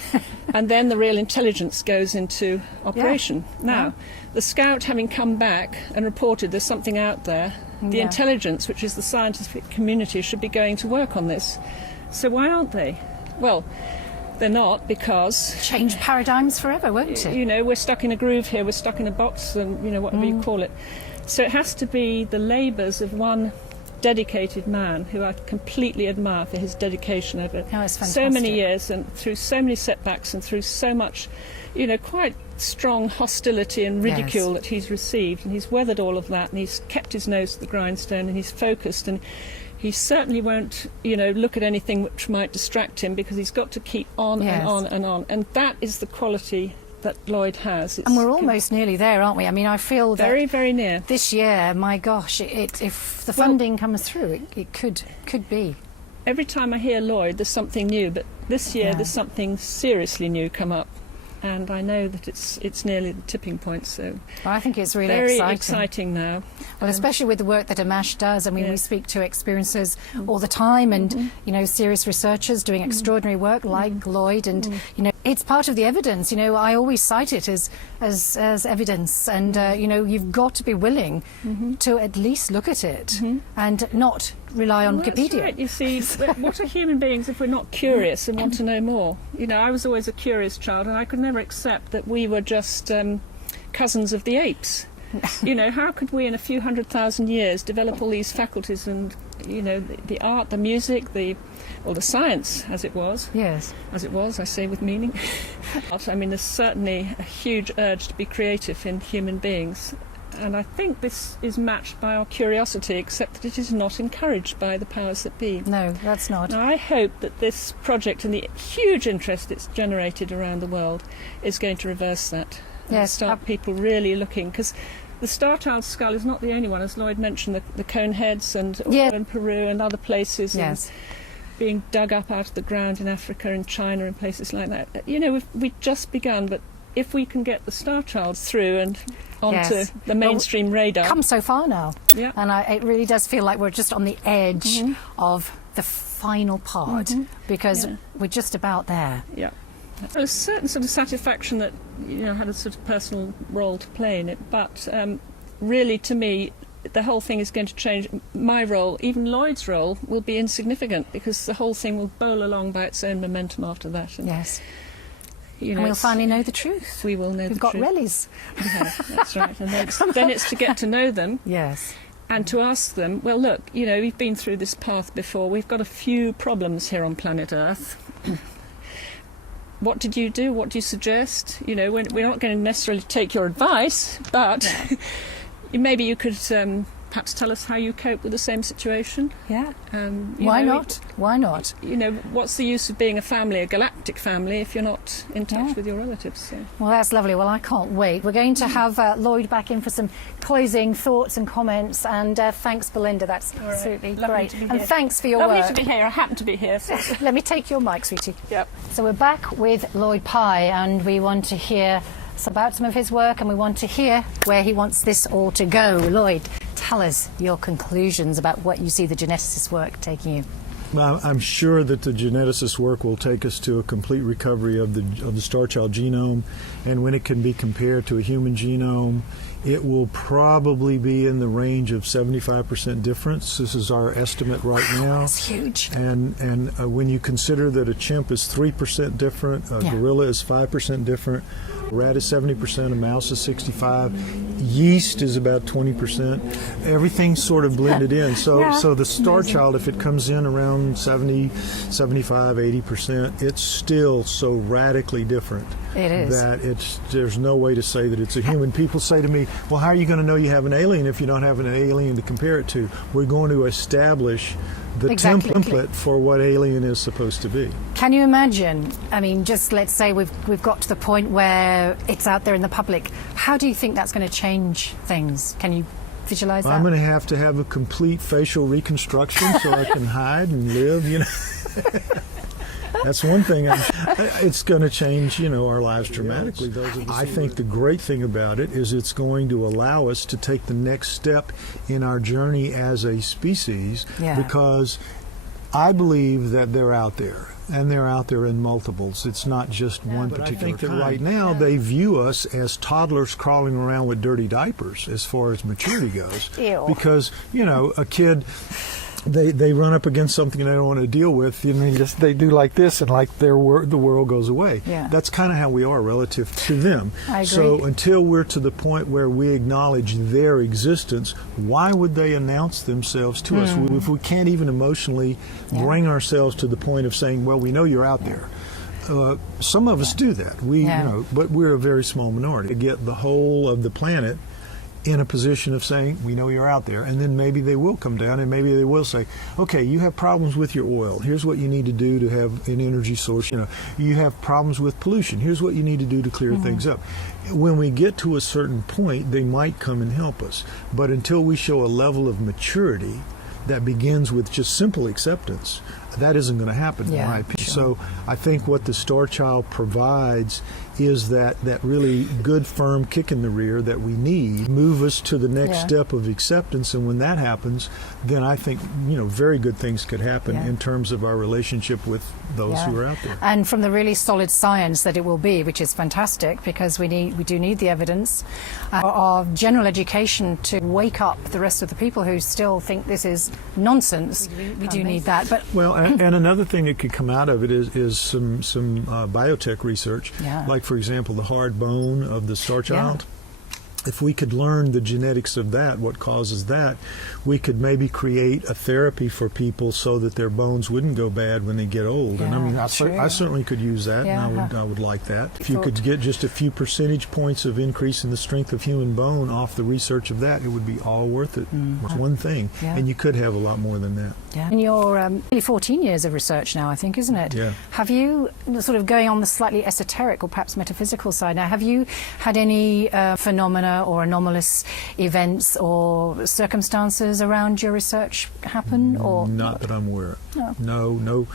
and then the real intelligence goes into operation. Now, the scout having come back and reported there's something out there, the intelligence, which is the scientific community, should be going to work on this. So why aren't they? Well, they're not, because Change paradigms forever, won't it? you know, we're stuck in a groove here, we're stuck in a box, and, you know, whatever you call it. So it has to be the labours of one dedicated man who I completely admire for his dedication over so many years, and through so many setbacks and through so much, you know, quite strong hostility and ridicule that he's received, and he's weathered all of that, and he's kept his nose to the grindstone, and he's focused, and he certainly won't, you know, look at anything which might distract him, because he's got to keep on and on and on. And that is the quality that Lloyd has. And we're almost nearly there, aren't we? I mean, I feel that very, very near. This year, my gosh, if the funding comes through, it could be. Every time I hear Lloyd, there's something new, but this year there's something seriously new come up. And I know that it's nearly the tipping point, so Well, I think it's really very exciting now. Well, especially with the work that Ammach does. I mean, we speak to experiencers all the time, and you know, serious researchers doing extraordinary work like Lloyd, and you know, it's part of the evidence. You know, I always cite it as evidence, and you know, you've got to be willing to at least look at it and not rely on Wikipedia. That's right. You see, what are human beings if we're not curious and want to know more? You know, I was always a curious child, and I could never accept that we were just cousins of the apes. You know, how could we in a few 100,000 years develop all these faculties and, you know, the art, the music, the science, as it was. Yes. As it was, I say with meaning. I mean, there's certainly a huge urge to be creative in human beings. And I think this is matched by our curiosity, except that it is not encouraged by the powers that be. No, that's not. Now, I hope that this project and the huge interest it's generated around the world is going to reverse that. Yes. Start people really looking, because the Starchild skull is not the only one. As Lloyd mentioned, the Coneheads and in Peru and other places. Yes. Being dug up out of the ground in Africa and China and places like that. You know, we've just begun, but if we can get the Starchild through and onto the mainstream radar. Come so far now. Yeah. And it really does feel like we're just on the edge of the final part, because we're just about there. Yeah. There's a certain sort of satisfaction that, you know, had a sort of personal role to play in it, but really, to me, the whole thing is going to change. My role, even Lloyd's role, will be insignificant, because the whole thing will bowl along by its own momentum after that. And, yes. You know, and we'll finally know the truth. We will know We've the got truth. rallies. Yeah, that's right. And then it's to get to know them. Yes. And to ask them, well, look, you know, we've been through this path before. We've got a few problems here on planet Earth. What did you do? What do you suggest? You know, we're not going to necessarily take your advice, but maybe you could perhaps tell us how you cope with the same situation. Yeah. Why not? Why not? You know, what's the use of being a family, a galactic family, if you're not in touch with your relatives? So. Well, that's lovely. Well, I can't wait. We're going to have Lloyd back in for some closing thoughts and comments. And thanks, Belinda. That's absolutely great. And thanks for your work. Lovely to be here. I happen to be here. So. Let me take your mic, sweetie. Yep. So we're back with Lloyd Pye, and we want to hear about some of his work, and we want to hear where he wants this all to go. Lloyd, tell us your conclusions about what you see the geneticist work taking you. Well, I'm sure that the geneticist work will take us to a complete recovery of the Starchild genome, and when it can be compared to a human genome, it will probably be in the range of 75% difference. This is our estimate right now. That's huge. And when you consider that a chimp is 3% different, a gorilla is 5% different, a rat is 70%, a mouse is 65%, yeast is about 20%. Everything's sort of blended in. So the Starchild, if it comes in around 70, 75, 80%, it's still so radically different. It is. That there's no way to say that it's a human. People say to me, well, how are you going to know you have an alien if you don't have an alien to compare it to? We're going to establish the template for what alien is supposed to be. Can you imagine, I mean, just let's say we've got to the point where it's out there in the public. How do you think that's going to change things? Can you visualize that? I'm going to have a complete facial reconstruction so I can hide and live, you know. That's one thing. It's going to change, you know, our lives dramatically. I think the great thing about it is it's going to allow us to take the next step in our journey as a species, because I believe that they're out there. And they're out there in multiples. It's not just one particular kind. I think that right now they view us as toddlers crawling around with dirty diapers as far as maturity goes. Ew. Because, you know, a kid, they run up against something they don't want to deal with, and they do like this, and like the world goes away. Yeah. That's kind of how we are relative to them. I agree. So until we're to the point where we acknowledge their existence, why would they announce themselves to us if we can't even emotionally bring ourselves to the point of saying, well, we know you're out there. Some of us do that. You know, but we're a very small minority. To get the whole of the planet in a position of saying, we know you're out there, and then maybe they will come down and maybe they will say, okay, you have problems with your oil. Here's what you need to do to have an energy source. You know, you have problems with pollution. Here's what you need to do to clear things up. When we get to a certain point, they might come and help us. But until we show a level of maturity that begins with just simple acceptance, that isn't going to happen, in my opinion. Sure. So I think what the Starchild provides is that really good, firm kick in the rear that we need, move us to the next step of acceptance. And when that happens, then I think, you know, very good things could happen in terms of our relationship with those who are out there. And from the really solid science that it will be, which is fantastic, because we do need the evidence, our general education to wake up the rest of the people who still think this is nonsense. We do need that. But well, and another thing that could come out of it is some biotech research, like, for example, the hard bone of the Starchild. if we could learn the genetics of that, what causes that, we could maybe create a therapy for people so that their bones wouldn't go bad when they get old. And I mean, I certainly could use that, and I would like that. If you could get just a few percentage points of increase in the strength of human bone off the research of that, it would be all worth it. It's one thing, and you could have a lot more than that. Yeah. And you're nearly 14 years of research now, I think, isn't it? Yeah. Have you, sort of going on the slightly esoteric or perhaps metaphysical side now, have you had any phenomena or anomalous events or circumstances around your research happen? Or not that I'm aware of. No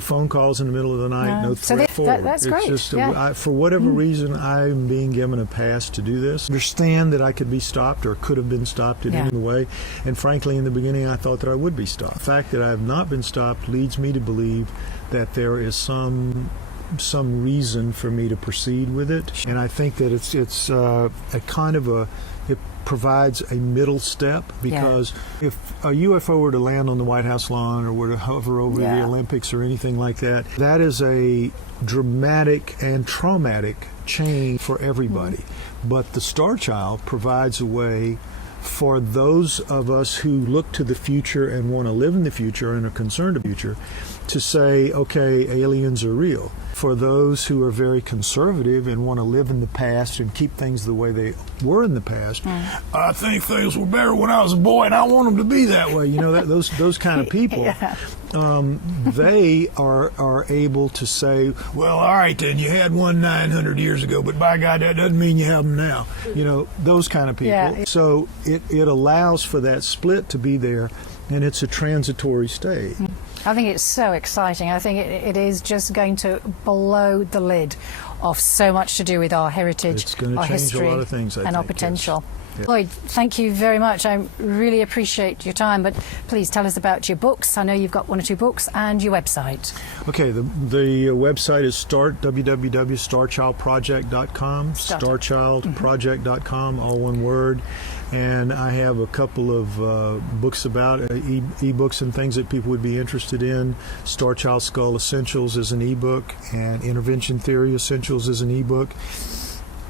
phone calls in the middle of the night. No threat forward. That's it's great. Just for whatever reason, I'm being given a pass to do this. Understand that I could be stopped or could have been stopped in any way. And frankly, in the beginning, I thought that I would be stopped. The fact that I have not been stopped leads me to believe that there is some reason for me to proceed with it, and I think that it's a kind of it provides a middle step, because if a UFO were to land on the White House lawn or were to hover over the Olympics or anything like that, that is a dramatic and traumatic change for everybody. But the Starchild provides a way for those of us who look to the future and want to live in the future and are concerned about the future to say, okay, aliens are real. For those who are very conservative and want to live in the past and keep things the way they were in the past, I think things were better when I was a boy and I want them to be that way. You know, those kind of people, they are able to say, well, all right, then you had one 900 years ago, but by God, that doesn't mean you have them now. You know, those kind of people. Yeah. So it allows for that split to be there, and it's a transitory state. I think it's so exciting. I think it is just going to blow the lid off so much to do with our heritage, our history, a lot of things, and our potential. Yes. Lloyd, thank you very much. I really appreciate your time, but please tell us about your books. I know you've got 1 or 2 books, and your website. Okay, the website is www.starchildproject.com, starchildproject.com, all one word. And I have a couple of books about e-books and things that people would be interested in. Starchild Skull Essentials is an e-book, and Intervention Theory Essentials is an e-book.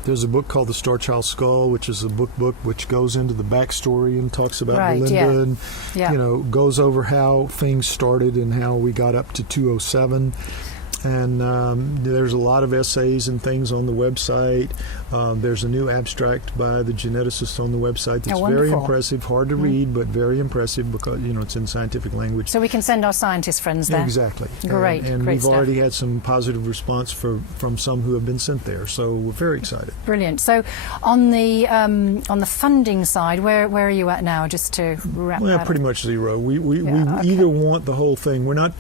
There's a book called The Starchild Skull, which is a book which goes into the backstory and talks about Belinda and you know, goes over how things started and how we got up to 207. And there's a lot of essays and things on the website. There's a new abstract by the geneticist on the website that's very impressive, hard to read, but very impressive because, you know, it's in scientific language. So we can send our scientist friends there. Exactly. Great. And great we've stuff. already had some positive response from some who have been sent there. So we're very excited. Brilliant. So on the funding side, where are you at now? Just to wrap that up. Pretty much zero. We either want the whole thing. We're not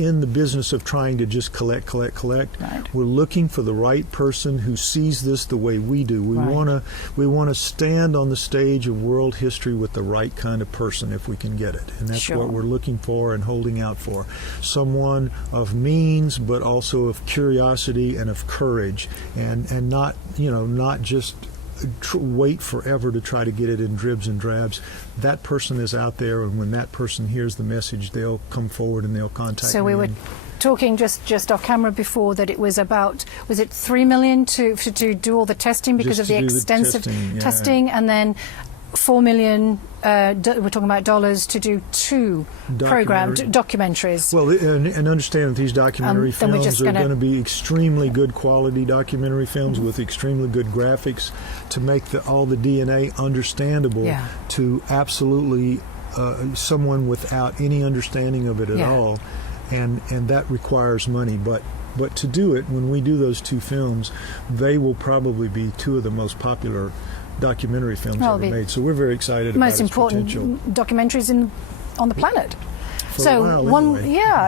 in the business of trying to just collect. Right. We're looking for the right person who sees this the way we do. We want to stand on the stage of world history with the right kind of person if we can get it, and that's what we're looking for and holding out for. Someone of means, but also of curiosity and of courage, and not just wait forever to try to get it in dribs and drabs. That person is out there, and when that person hears the message, they'll come forward and they'll contact me. So we were talking just off camera before that it was about, was it $3 million to do all the testing because of the extensive testing, and then $4 million, we're talking about dollars, to do 2 documentaries. Well, and understand that these documentary films are going to be extremely good quality documentary films with extremely good graphics to make all the DNA understandable to absolutely someone without any understanding of it at all. And that requires money, but to do it, when we do those 2 films, they will probably be 2 of the most popular documentary films ever made. So we're very excited about its potential. Most important documentaries on the planet.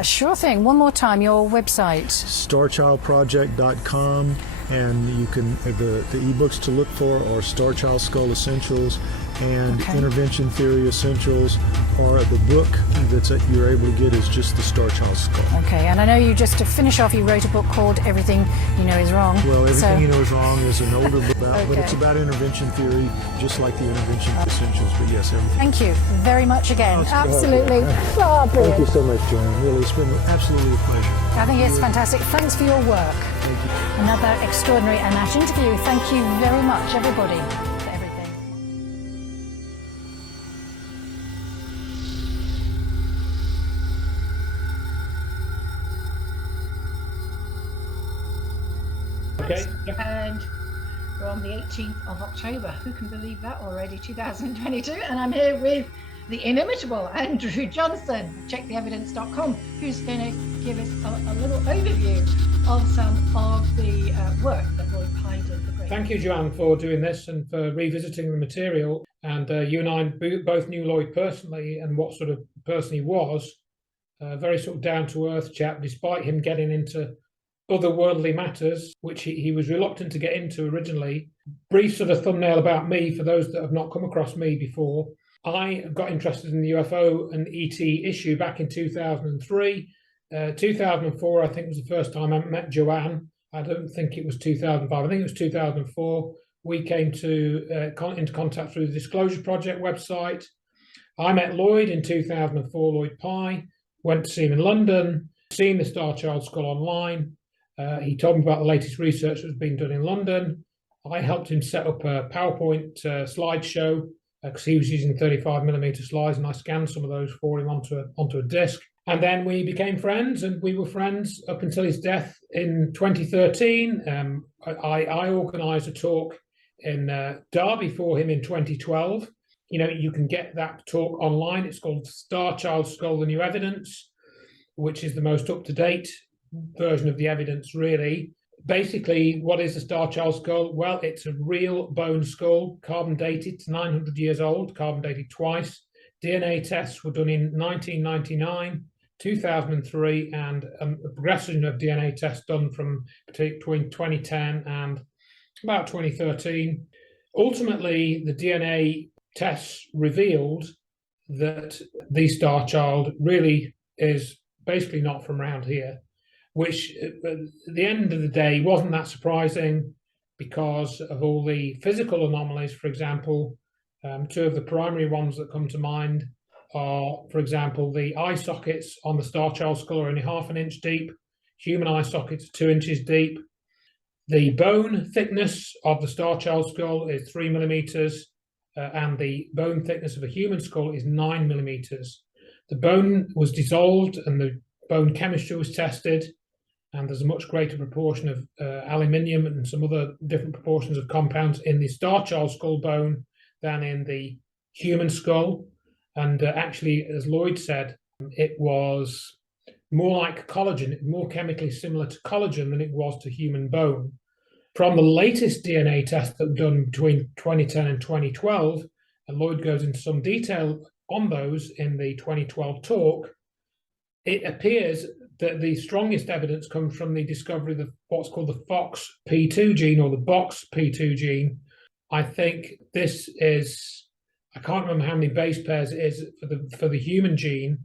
Sure thing. One more time, your website. Starchildproject.com, and you can the ebooks to look for are Starchild Skull Essentials and Intervention Theory Essentials, or the book that you're able to get is just the Starchild Skull. Okay, and I know you, just to finish off, you wrote a book called Everything You Know Is Wrong. Well, Everything You Know Is Wrong is an older book, but it's about intervention theory, just like the Intervention Essentials, but yes, everything. Thank you very much again. Absolutely. Brilliant. Thank you so much, Joan. Really, it's been absolutely a pleasure. I think it's fantastic. Thanks for your work. Thank you. Another extraordinary Ammach interview. Thank you very much, everybody, for everything. Okay. Yeah. And we're on the 18th of October. Who can believe that already? 2022. And I'm here with the inimitable Andrew Johnson, checktheevidence.com, who's going to give us a little overview of some of the work that Lloyd Pye did. Thank you, Joanne, for doing this and for revisiting the material. And you and I both knew Lloyd personally and what sort of person he was. A very sort of down-to-earth chap, despite him getting into otherworldly matters, which he was reluctant to get into originally. Brief sort of thumbnail about me for those that have not come across me before. I got interested in the UFO and ET issue back in 2003. 2004, I think, was the first time I met Joanne. I don't think it was 2005. I think it was 2004. We came into contact through the Disclosure Project website. I met Lloyd in 2004, Lloyd Pye. Went to see him in London, seen the Starchild skull online. He told me about the latest research that was being done in London. I helped him set up a PowerPoint slideshow because he was using 35mm slides, and I scanned some of those for him onto a disk. And then we became friends, and we were friends up until his death in 2013. I organised a talk in Derby for him in 2012. You know, you can get that talk online. It's called Starchild Skull, the New Evidence, which is the most up-to-date version of the evidence, really. Basically, what is the Starchild skull? Well, it's a real bone skull, carbon dated, it's 900 years old, carbon dated twice. DNA tests were done in 1999, 2003, and a progression of DNA tests done from between 2010 and about 2013. Ultimately, the DNA tests revealed that the Starchild really is basically not from around here, which at the end of the day wasn't that surprising because of all the physical anomalies. For example, two of the primary ones that come to mind are, for example, the eye sockets on the Starchild skull are only ½ an inch deep. Human eye sockets are 2 inches deep. The bone thickness of the Starchild skull is 3mm, and the bone thickness of a human skull is 9mm. The bone was dissolved and the bone chemistry was tested, and there's a much greater proportion of aluminium and some other different proportions of compounds in the Starchild skull bone than in the human skull. And actually, as Lloyd said, it was more like collagen, more chemically similar to collagen than it was to human bone. From the latest DNA tests that were done between 2010 and 2012, and Lloyd goes into some detail on those in the 2012 talk, it appears that the strongest evidence comes from the discovery of what's called the FOXP2 gene, or the BOXP2 gene. I think this is, I can't remember how many base pairs it is for the human gene,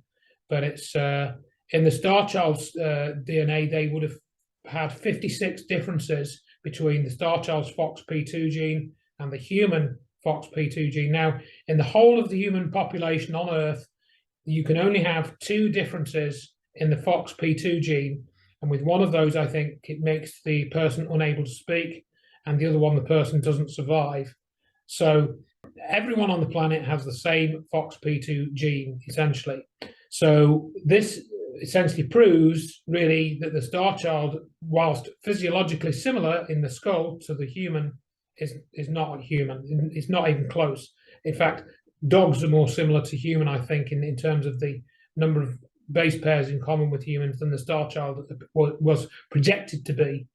but it's in the Starchild's DNA, they would have had 56 differences between the Starchild's FOXP2 gene and the human FOXP2 gene. Now, in the whole of the human population on Earth, you can only have 2 differences in the FOXP2 gene, and with one of those, I think it makes the person unable to speak, and the other one, the person doesn't survive. So everyone on the planet has the same FOXP2 gene, essentially. So this essentially proves, really, that the Starchild, whilst physiologically similar in the skull to the human, is not human. It's not even close. In fact, dogs are more similar to human, I think, in terms of the number of base pairs in common with humans than the Starchild was projected to be.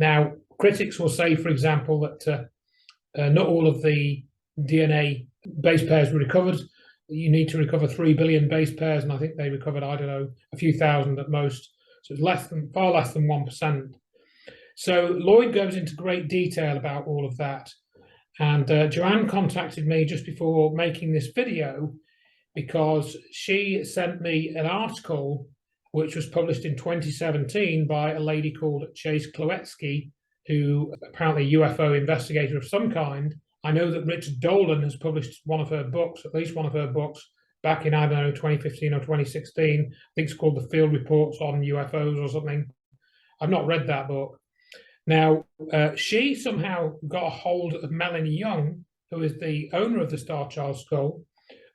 Now, critics will say, for example, that not all of the DNA base pairs were recovered. You need to recover 3 billion base pairs, and I think they recovered, I don't know, a few thousand at most. So it's far less than 1%. So Lloyd goes into great detail about all of that. And Joanne contacted me just before making this video because she sent me an article which was published in 2017 by a lady called Chase Kloetsky, who apparently a UFO investigator of some kind. I know that Richard Dolan has published one of her books, at least one of her books, back in, I don't know, 2015 or 2016. I think it's called The Field Reports on UFOs or something. I've not read that book. Now, she somehow got a hold of Melanie Young, who is the owner of the Starchild skull.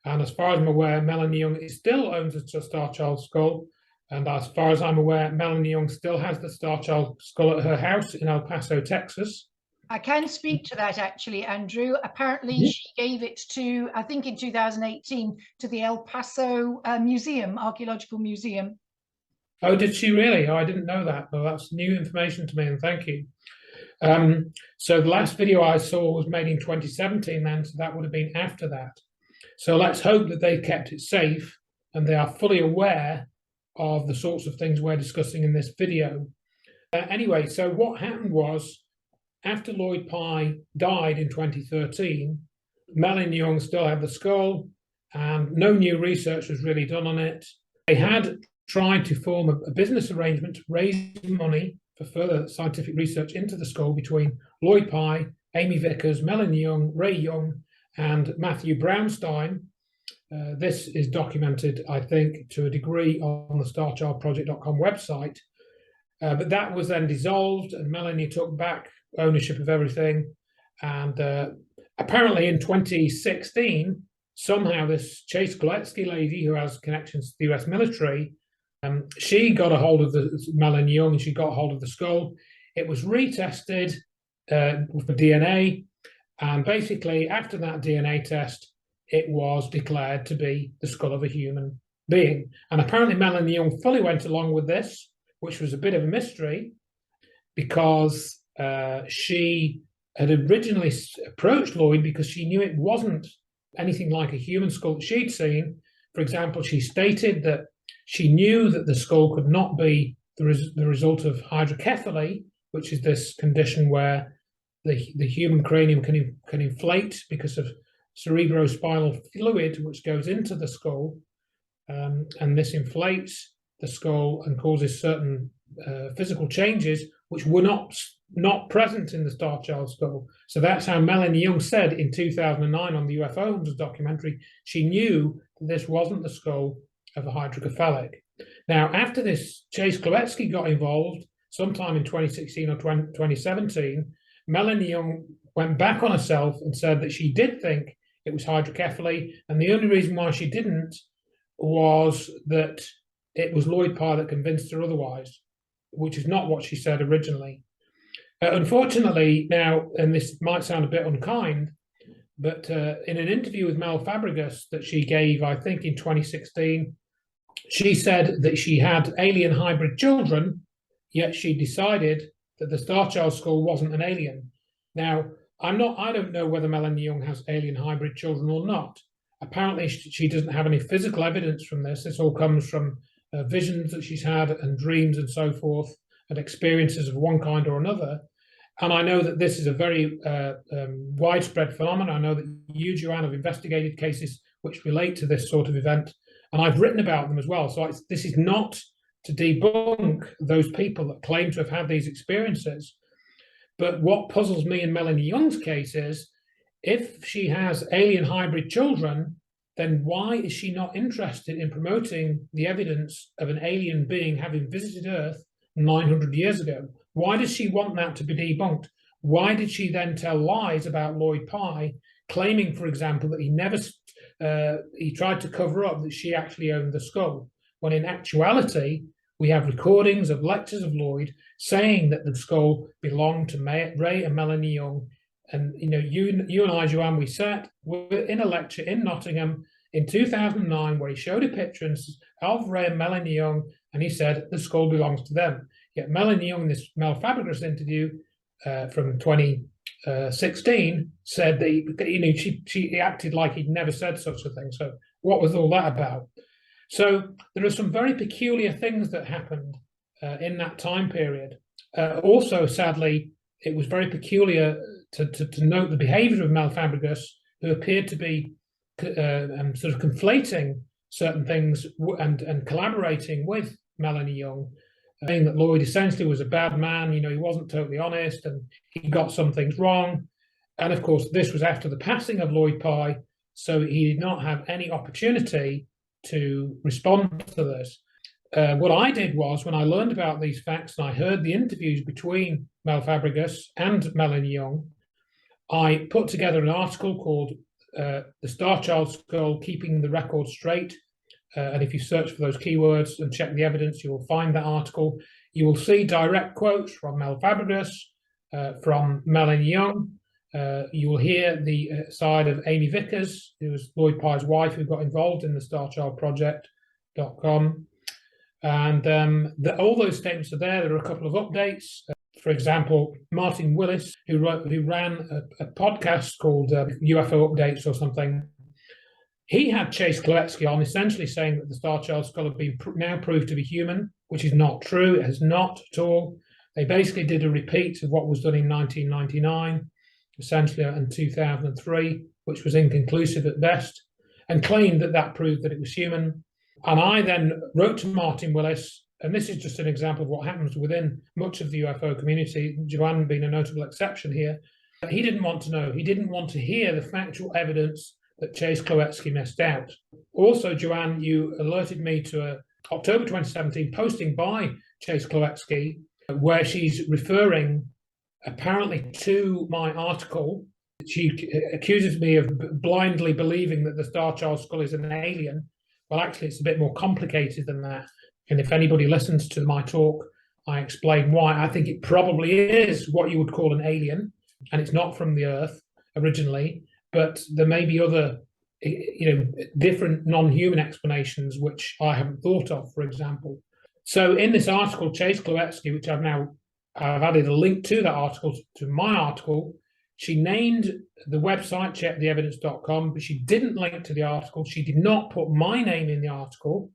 And as far as I'm aware, Melanie Young still owns the Starchild skull. And as far as I'm aware, Melanie Young still has the Starchild skull at her house in El Paso, Texas. I can speak to that actually, Andrew. Apparently she gave it to, I think in 2018, to the El Paso Museum, Archaeological Museum. Oh, did she really? Oh, I didn't know that. Well, that's new information to me, and thank you. So the last video I saw was made in 2017 then, so that would have been after that. So let's hope that they kept it safe and they are fully aware of the sorts of things we're discussing in this video. Anyway, so what happened was, after Lloyd Pye died in 2013, Melanie Young still had the skull and no new research was really done on it. They had tried to form a business arrangement to raise money for further scientific research into the skull between Lloyd Pye, Amy Vickers, Melanie Young, Ray Young, and Matthew Brownstein. This is documented, I think, to a degree on the starchildproject.com website. But that was then dissolved and Melanie took back ownership of everything. And apparently in 2016, somehow this Chase Goletsky lady who has connections to the US military, she got a hold of the Melanie Young and she got a hold of the skull. It was retested for DNA. And basically after that DNA test, it was declared to be the skull of a human being. And apparently Melanie Young fully went along with this, which was a bit of a mystery because she had originally approached Lloyd because she knew it wasn't anything like a human skull that she'd seen. For example, she stated that she knew that the skull could not be the result of hydrocephaly, which is this condition where the human cranium can inflate because of cerebrospinal fluid which goes into the skull, and this inflates the skull and causes certain physical changes which were not present in the Starchild skull. So that's how Melanie Young said in 2009 on the UFO Hunters documentary, she knew that this wasn't the skull of a hydrocephalic. Now, after this, Chase Goletsky got involved sometime in 2016 or 2017. Melanie Young went back on herself and said that she did think it was hydrocephaly, and the only reason why she didn't was that it was Lloyd Pye that convinced her otherwise, which is not what she said originally. Unfortunately, now, and this might sound a bit unkind, but in an interview with Mel Fabregas that she gave, I think in 2016, she said that she had alien hybrid children, yet she decided that the Starchild skull wasn't an alien. Now, I don't know whether Melanie Young has alien hybrid children or not. Apparently, she doesn't have any physical evidence from this. This all comes from visions that she's had and dreams and so forth, and experiences of one kind or another. And I know that this is a very widespread phenomenon. I know that you, Joanne, have investigated cases which relate to this sort of event, and I've written about them as well. So this is not to debunk those people that claim to have had these experiences. But what puzzles me in Melanie Young's case is, if she has alien hybrid children, then why is she not interested in promoting the evidence of an alien being having visited Earth 900 years ago? Why does she want that to be debunked? Why did she then tell lies about Lloyd Pye, claiming, for example, that he tried to cover up that she actually owned the skull, when in actuality, we have recordings of lectures of Lloyd saying that the skull belonged to Ray and Melanie Young. And you and I, Joanne, we sat in a lecture in Nottingham in 2009 where he showed a picture of Ray and Melanie Young, and he said the skull belongs to them. Yet Melanie Young, in this Mel Fabregas interview from 2016, said that she acted like he'd never said such a thing. So what was all that about? So there are some very peculiar things that happened in that time period. Also, sadly, it was very peculiar to note the behaviour of Mel Fabregas, who appeared to be sort of conflating certain things and collaborating with Melanie Young, saying that Lloyd essentially was a bad man. He wasn't totally honest and he got some things wrong. And of course, this was after the passing of Lloyd Pye, so he did not have any opportunity to respond to this. What I did was, when I learned about these facts and I heard the interviews between Mel Fabregas and Melanie Young, I put together an article called The Starchild Skull, Keeping the Record Straight, and if you search for those keywords and check the evidence, you will find that article. You will see direct quotes from Mel Fabregas, from Melanie Young. You will hear the side of Amy Vickers, who was Lloyd Pye's wife, who got involved in the Starchild Project.com. And all those statements are there. There are a couple of updates. For example, Martin Willis, who ran a podcast called UFO Updates or something, he had Chase Kloetsky on, essentially saying that the Starchild skull had been now proved to be human, which is not true. It has not at all. They basically did a repeat of what was done in 1999, essentially, in 2003, which was inconclusive at best, and claimed that that proved that it was human. And I then wrote to Martin Willis, and this is just an example of what happens within much of the UFO community, Joanne being a notable exception here. He didn't want to know. He didn't want to hear the factual evidence that Chase Kloetsky missed out. Also, Joanne, you alerted me to a October 2017 posting by Chase Kloetsky, where she's referring apparently to my article. She accuses me of blindly believing that the Starchild skull is an alien. Well, actually, it's a bit more complicated than that. And if anybody listens to my talk, I explain why I think it probably is what you would call an alien, and it's not from the Earth originally, but there may be other, different non-human explanations which I haven't thought of, for example. So in this article, Chase Kloetsky, which I've added a link to that article, to my article, she named the website checktheevidence.com, but she didn't link to the article. She did not put my name in the article.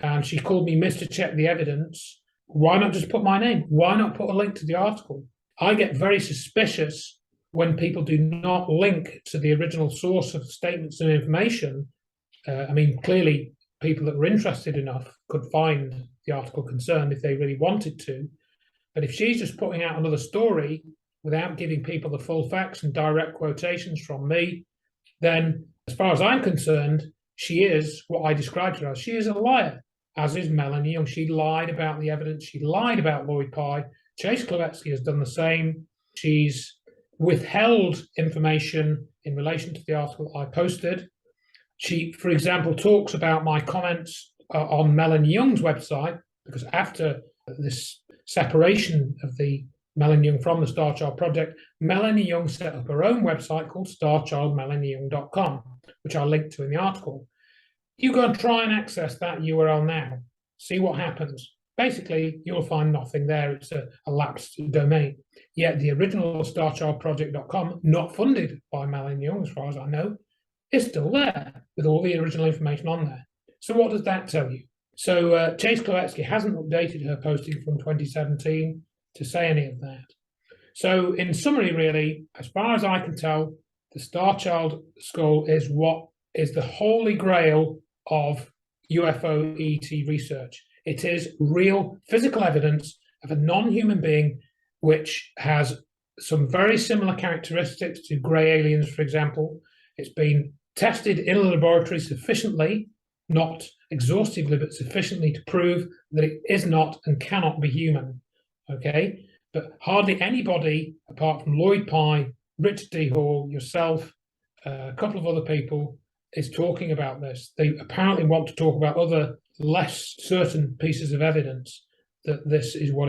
And she called me Mr. Check the Evidence. Why not just put my name? Why not put a link to the article? I get very suspicious when people do not link to the original source of statements and information. Clearly, people that were interested enough could find the article concerned if they really wanted to. But if she's just putting out another story without giving people the full facts and direct quotations from me, then as far as I'm concerned, she is what I described her as. She is a liar, as is Melanie Young. She lied about the evidence. She lied about Lloyd Pye. Chase Kloetsky has done the same. She's withheld information in relation to the article I posted. She, for example, talks about my comments on Melanie Young's website, because after this separation of the Melanie Young from the Starchild Project, Melanie Young set up her own website called starchildmelanieyoung.com, which I linked to in the article. You go and try and access that URL now, see what happens. Basically, you'll find nothing there. It's a lapsed domain. Yet the original starchildproject.com, not funded by Melanie Young, as far as I know, is still there with all the original information on there. So what does that tell you? So Chase Kloetsky hasn't updated her posting from 2017 to say any of that. So in summary, really, as far as I can tell, the Starchild skull is what is the holy grail of UFO ET research. It is real physical evidence of a non-human being which has some very similar characteristics to grey aliens, for example. It's been tested in a laboratory sufficiently, not exhaustively, but sufficiently to prove that it is not and cannot be human. Okay? But hardly anybody, apart from Lloyd Pye, Richard D. Hall, yourself, a couple of other people, is talking about this. They apparently want to talk about other less certain pieces of evidence that this is what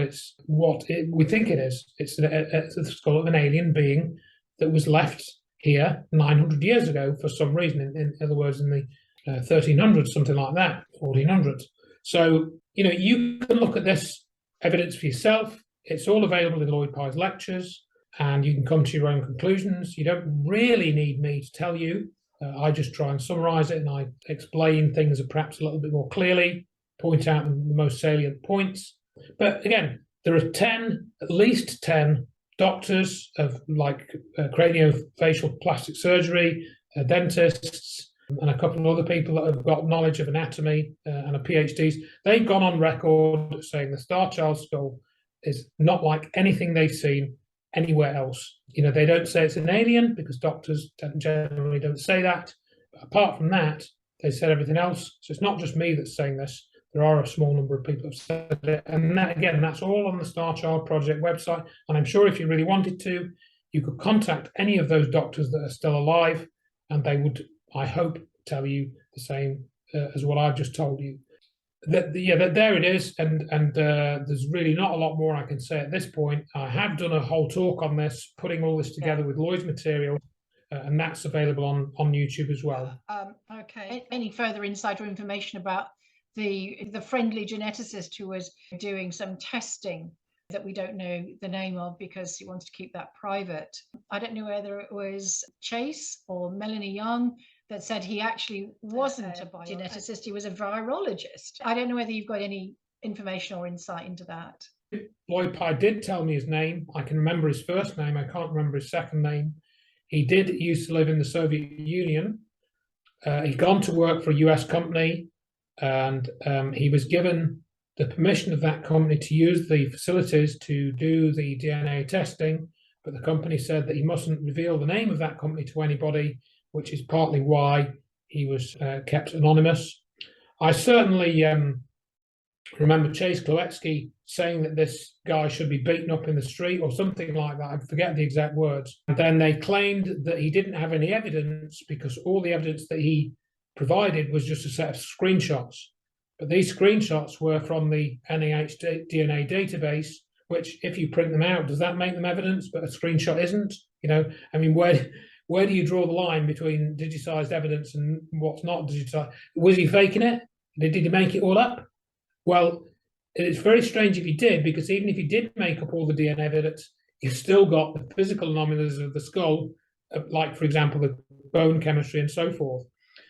we think it is. It's the skull of an alien being that was left here 900 years ago for some reason. In other words, in the 1300s, something like that, 1400s. So, you can look at this evidence for yourself. It's all available in Lloyd Pye's lectures, and you can come to your own conclusions. You don't really need me to tell you. I just try and summarize it, and I explain things perhaps a little bit more clearly, point out the most salient points. But again, there are at least 10 doctors of craniofacial plastic surgery, dentists, and a couple of other people that have got knowledge of anatomy and are PhDs. They've gone on record saying the Starchild skull is not like anything they've seen anywhere else. They don't say it's an alien because doctors generally don't say that. But apart from that, they said everything else. So it's not just me that's saying this. There are a small number of people who have said it. And that, again, that's all on the Starchild Project website. And I'm sure if you really wanted to, you could contact any of those doctors that are still alive, and they would, I hope, tell you the same as what I've just told you. There it is, and there's really not a lot more I can say at this point. I have done a whole talk on this, putting all this together with Lloyd's material, and that's available on YouTube as well. Okay. Any further insight or information about the friendly geneticist who was doing some testing that we don't know the name of because he wants to keep that private? I don't know whether it was Chase or Melanie Young that said he actually wasn't a biogeneticist, he was a virologist. I don't know whether you've got any information or insight into that. Lloyd Pye did tell me his name. I can remember his first name. I can't remember his second name. He did used to live in the Soviet Union. He'd gone to work for a US company, and he was given the permission of that company to use the facilities to do the DNA testing, but the company said that he mustn't reveal the name of that company to anybody, which is partly why he was kept anonymous. I certainly remember Chase Kloetsky saying that this guy should be beaten up in the street or something like that. I forget the exact words. And then they claimed that he didn't have any evidence because all the evidence that he provided was just a set of screenshots. But these screenshots were from the NIH DNA database, which if you print them out, does that make them evidence? But a screenshot isn't? You know, I mean, where do you draw the line between digitized evidence and what's not digitized? Was he faking it? Did he make it all up? Well, it's very strange if he did, because even if he did make up all the DNA evidence, you've still got the physical anomalies of the skull, like, for example, the bone chemistry and so forth.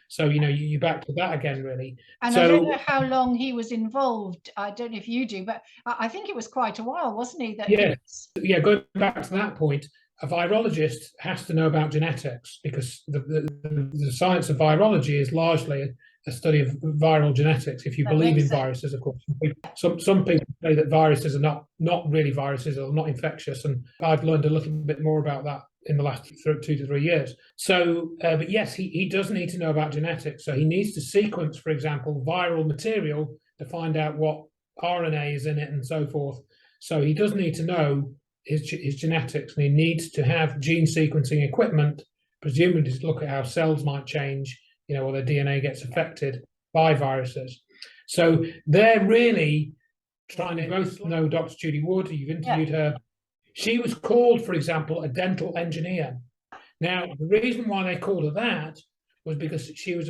So, you know, you're back to that again, really. And so, I don't know how long he was involved. I don't know if you do, but I think it was quite a while, wasn't he? Yeah, going back to that point, a virologist has to know about genetics, because the science of virology is largely a study of viral genetics, if you believe in viruses, of course. Some people say that viruses are not really viruses or not infectious, and I've learned a little bit more about that in the last 2 to 3 years. So, but yes, he does need to know about genetics. So he needs to sequence, for example, viral material to find out what RNA is in it and so forth. So he does need to know his genetics, and he needs to have gene sequencing equipment, presumably to look at how cells might change, you know, or their DNA gets affected by viruses. So they're really trying to both know Dr. Judy Wood. You've interviewed her. She was called, for example, a dental engineer. Now, the reason why they called her that was because she was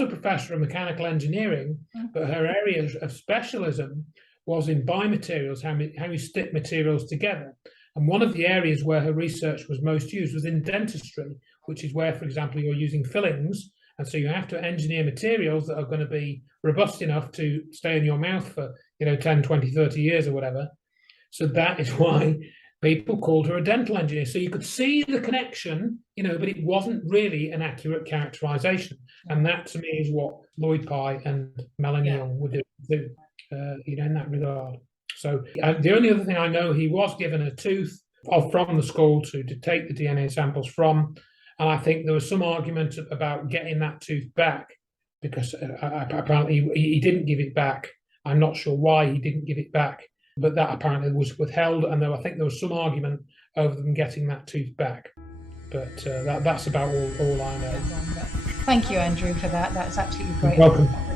a professor of mechanical engineering, but her area of specialism was in biomaterials, how you stick materials together. And one of the areas where her research was most used was in dentistry, which is where, for example, you're using fillings. And so you have to engineer materials that are going to be robust enough to stay in your mouth for, 10, 20, 30 years or whatever. So that is why people called her a dental engineer. So you could see the connection, but it wasn't really an accurate characterization. And that, to me, is what Lloyd Pye and Melanie Young would do, in that regard. So the only other thing I know, he was given a tooth from the skull to take the DNA samples from. And I think there was some argument about getting that tooth back, because apparently he didn't give it back. I'm not sure why he didn't give it back, but that apparently was withheld. And I think there was some argument over them getting that tooth back. But that's about all I know. Thank you, Andrew, for that. That's absolutely great. You're welcome.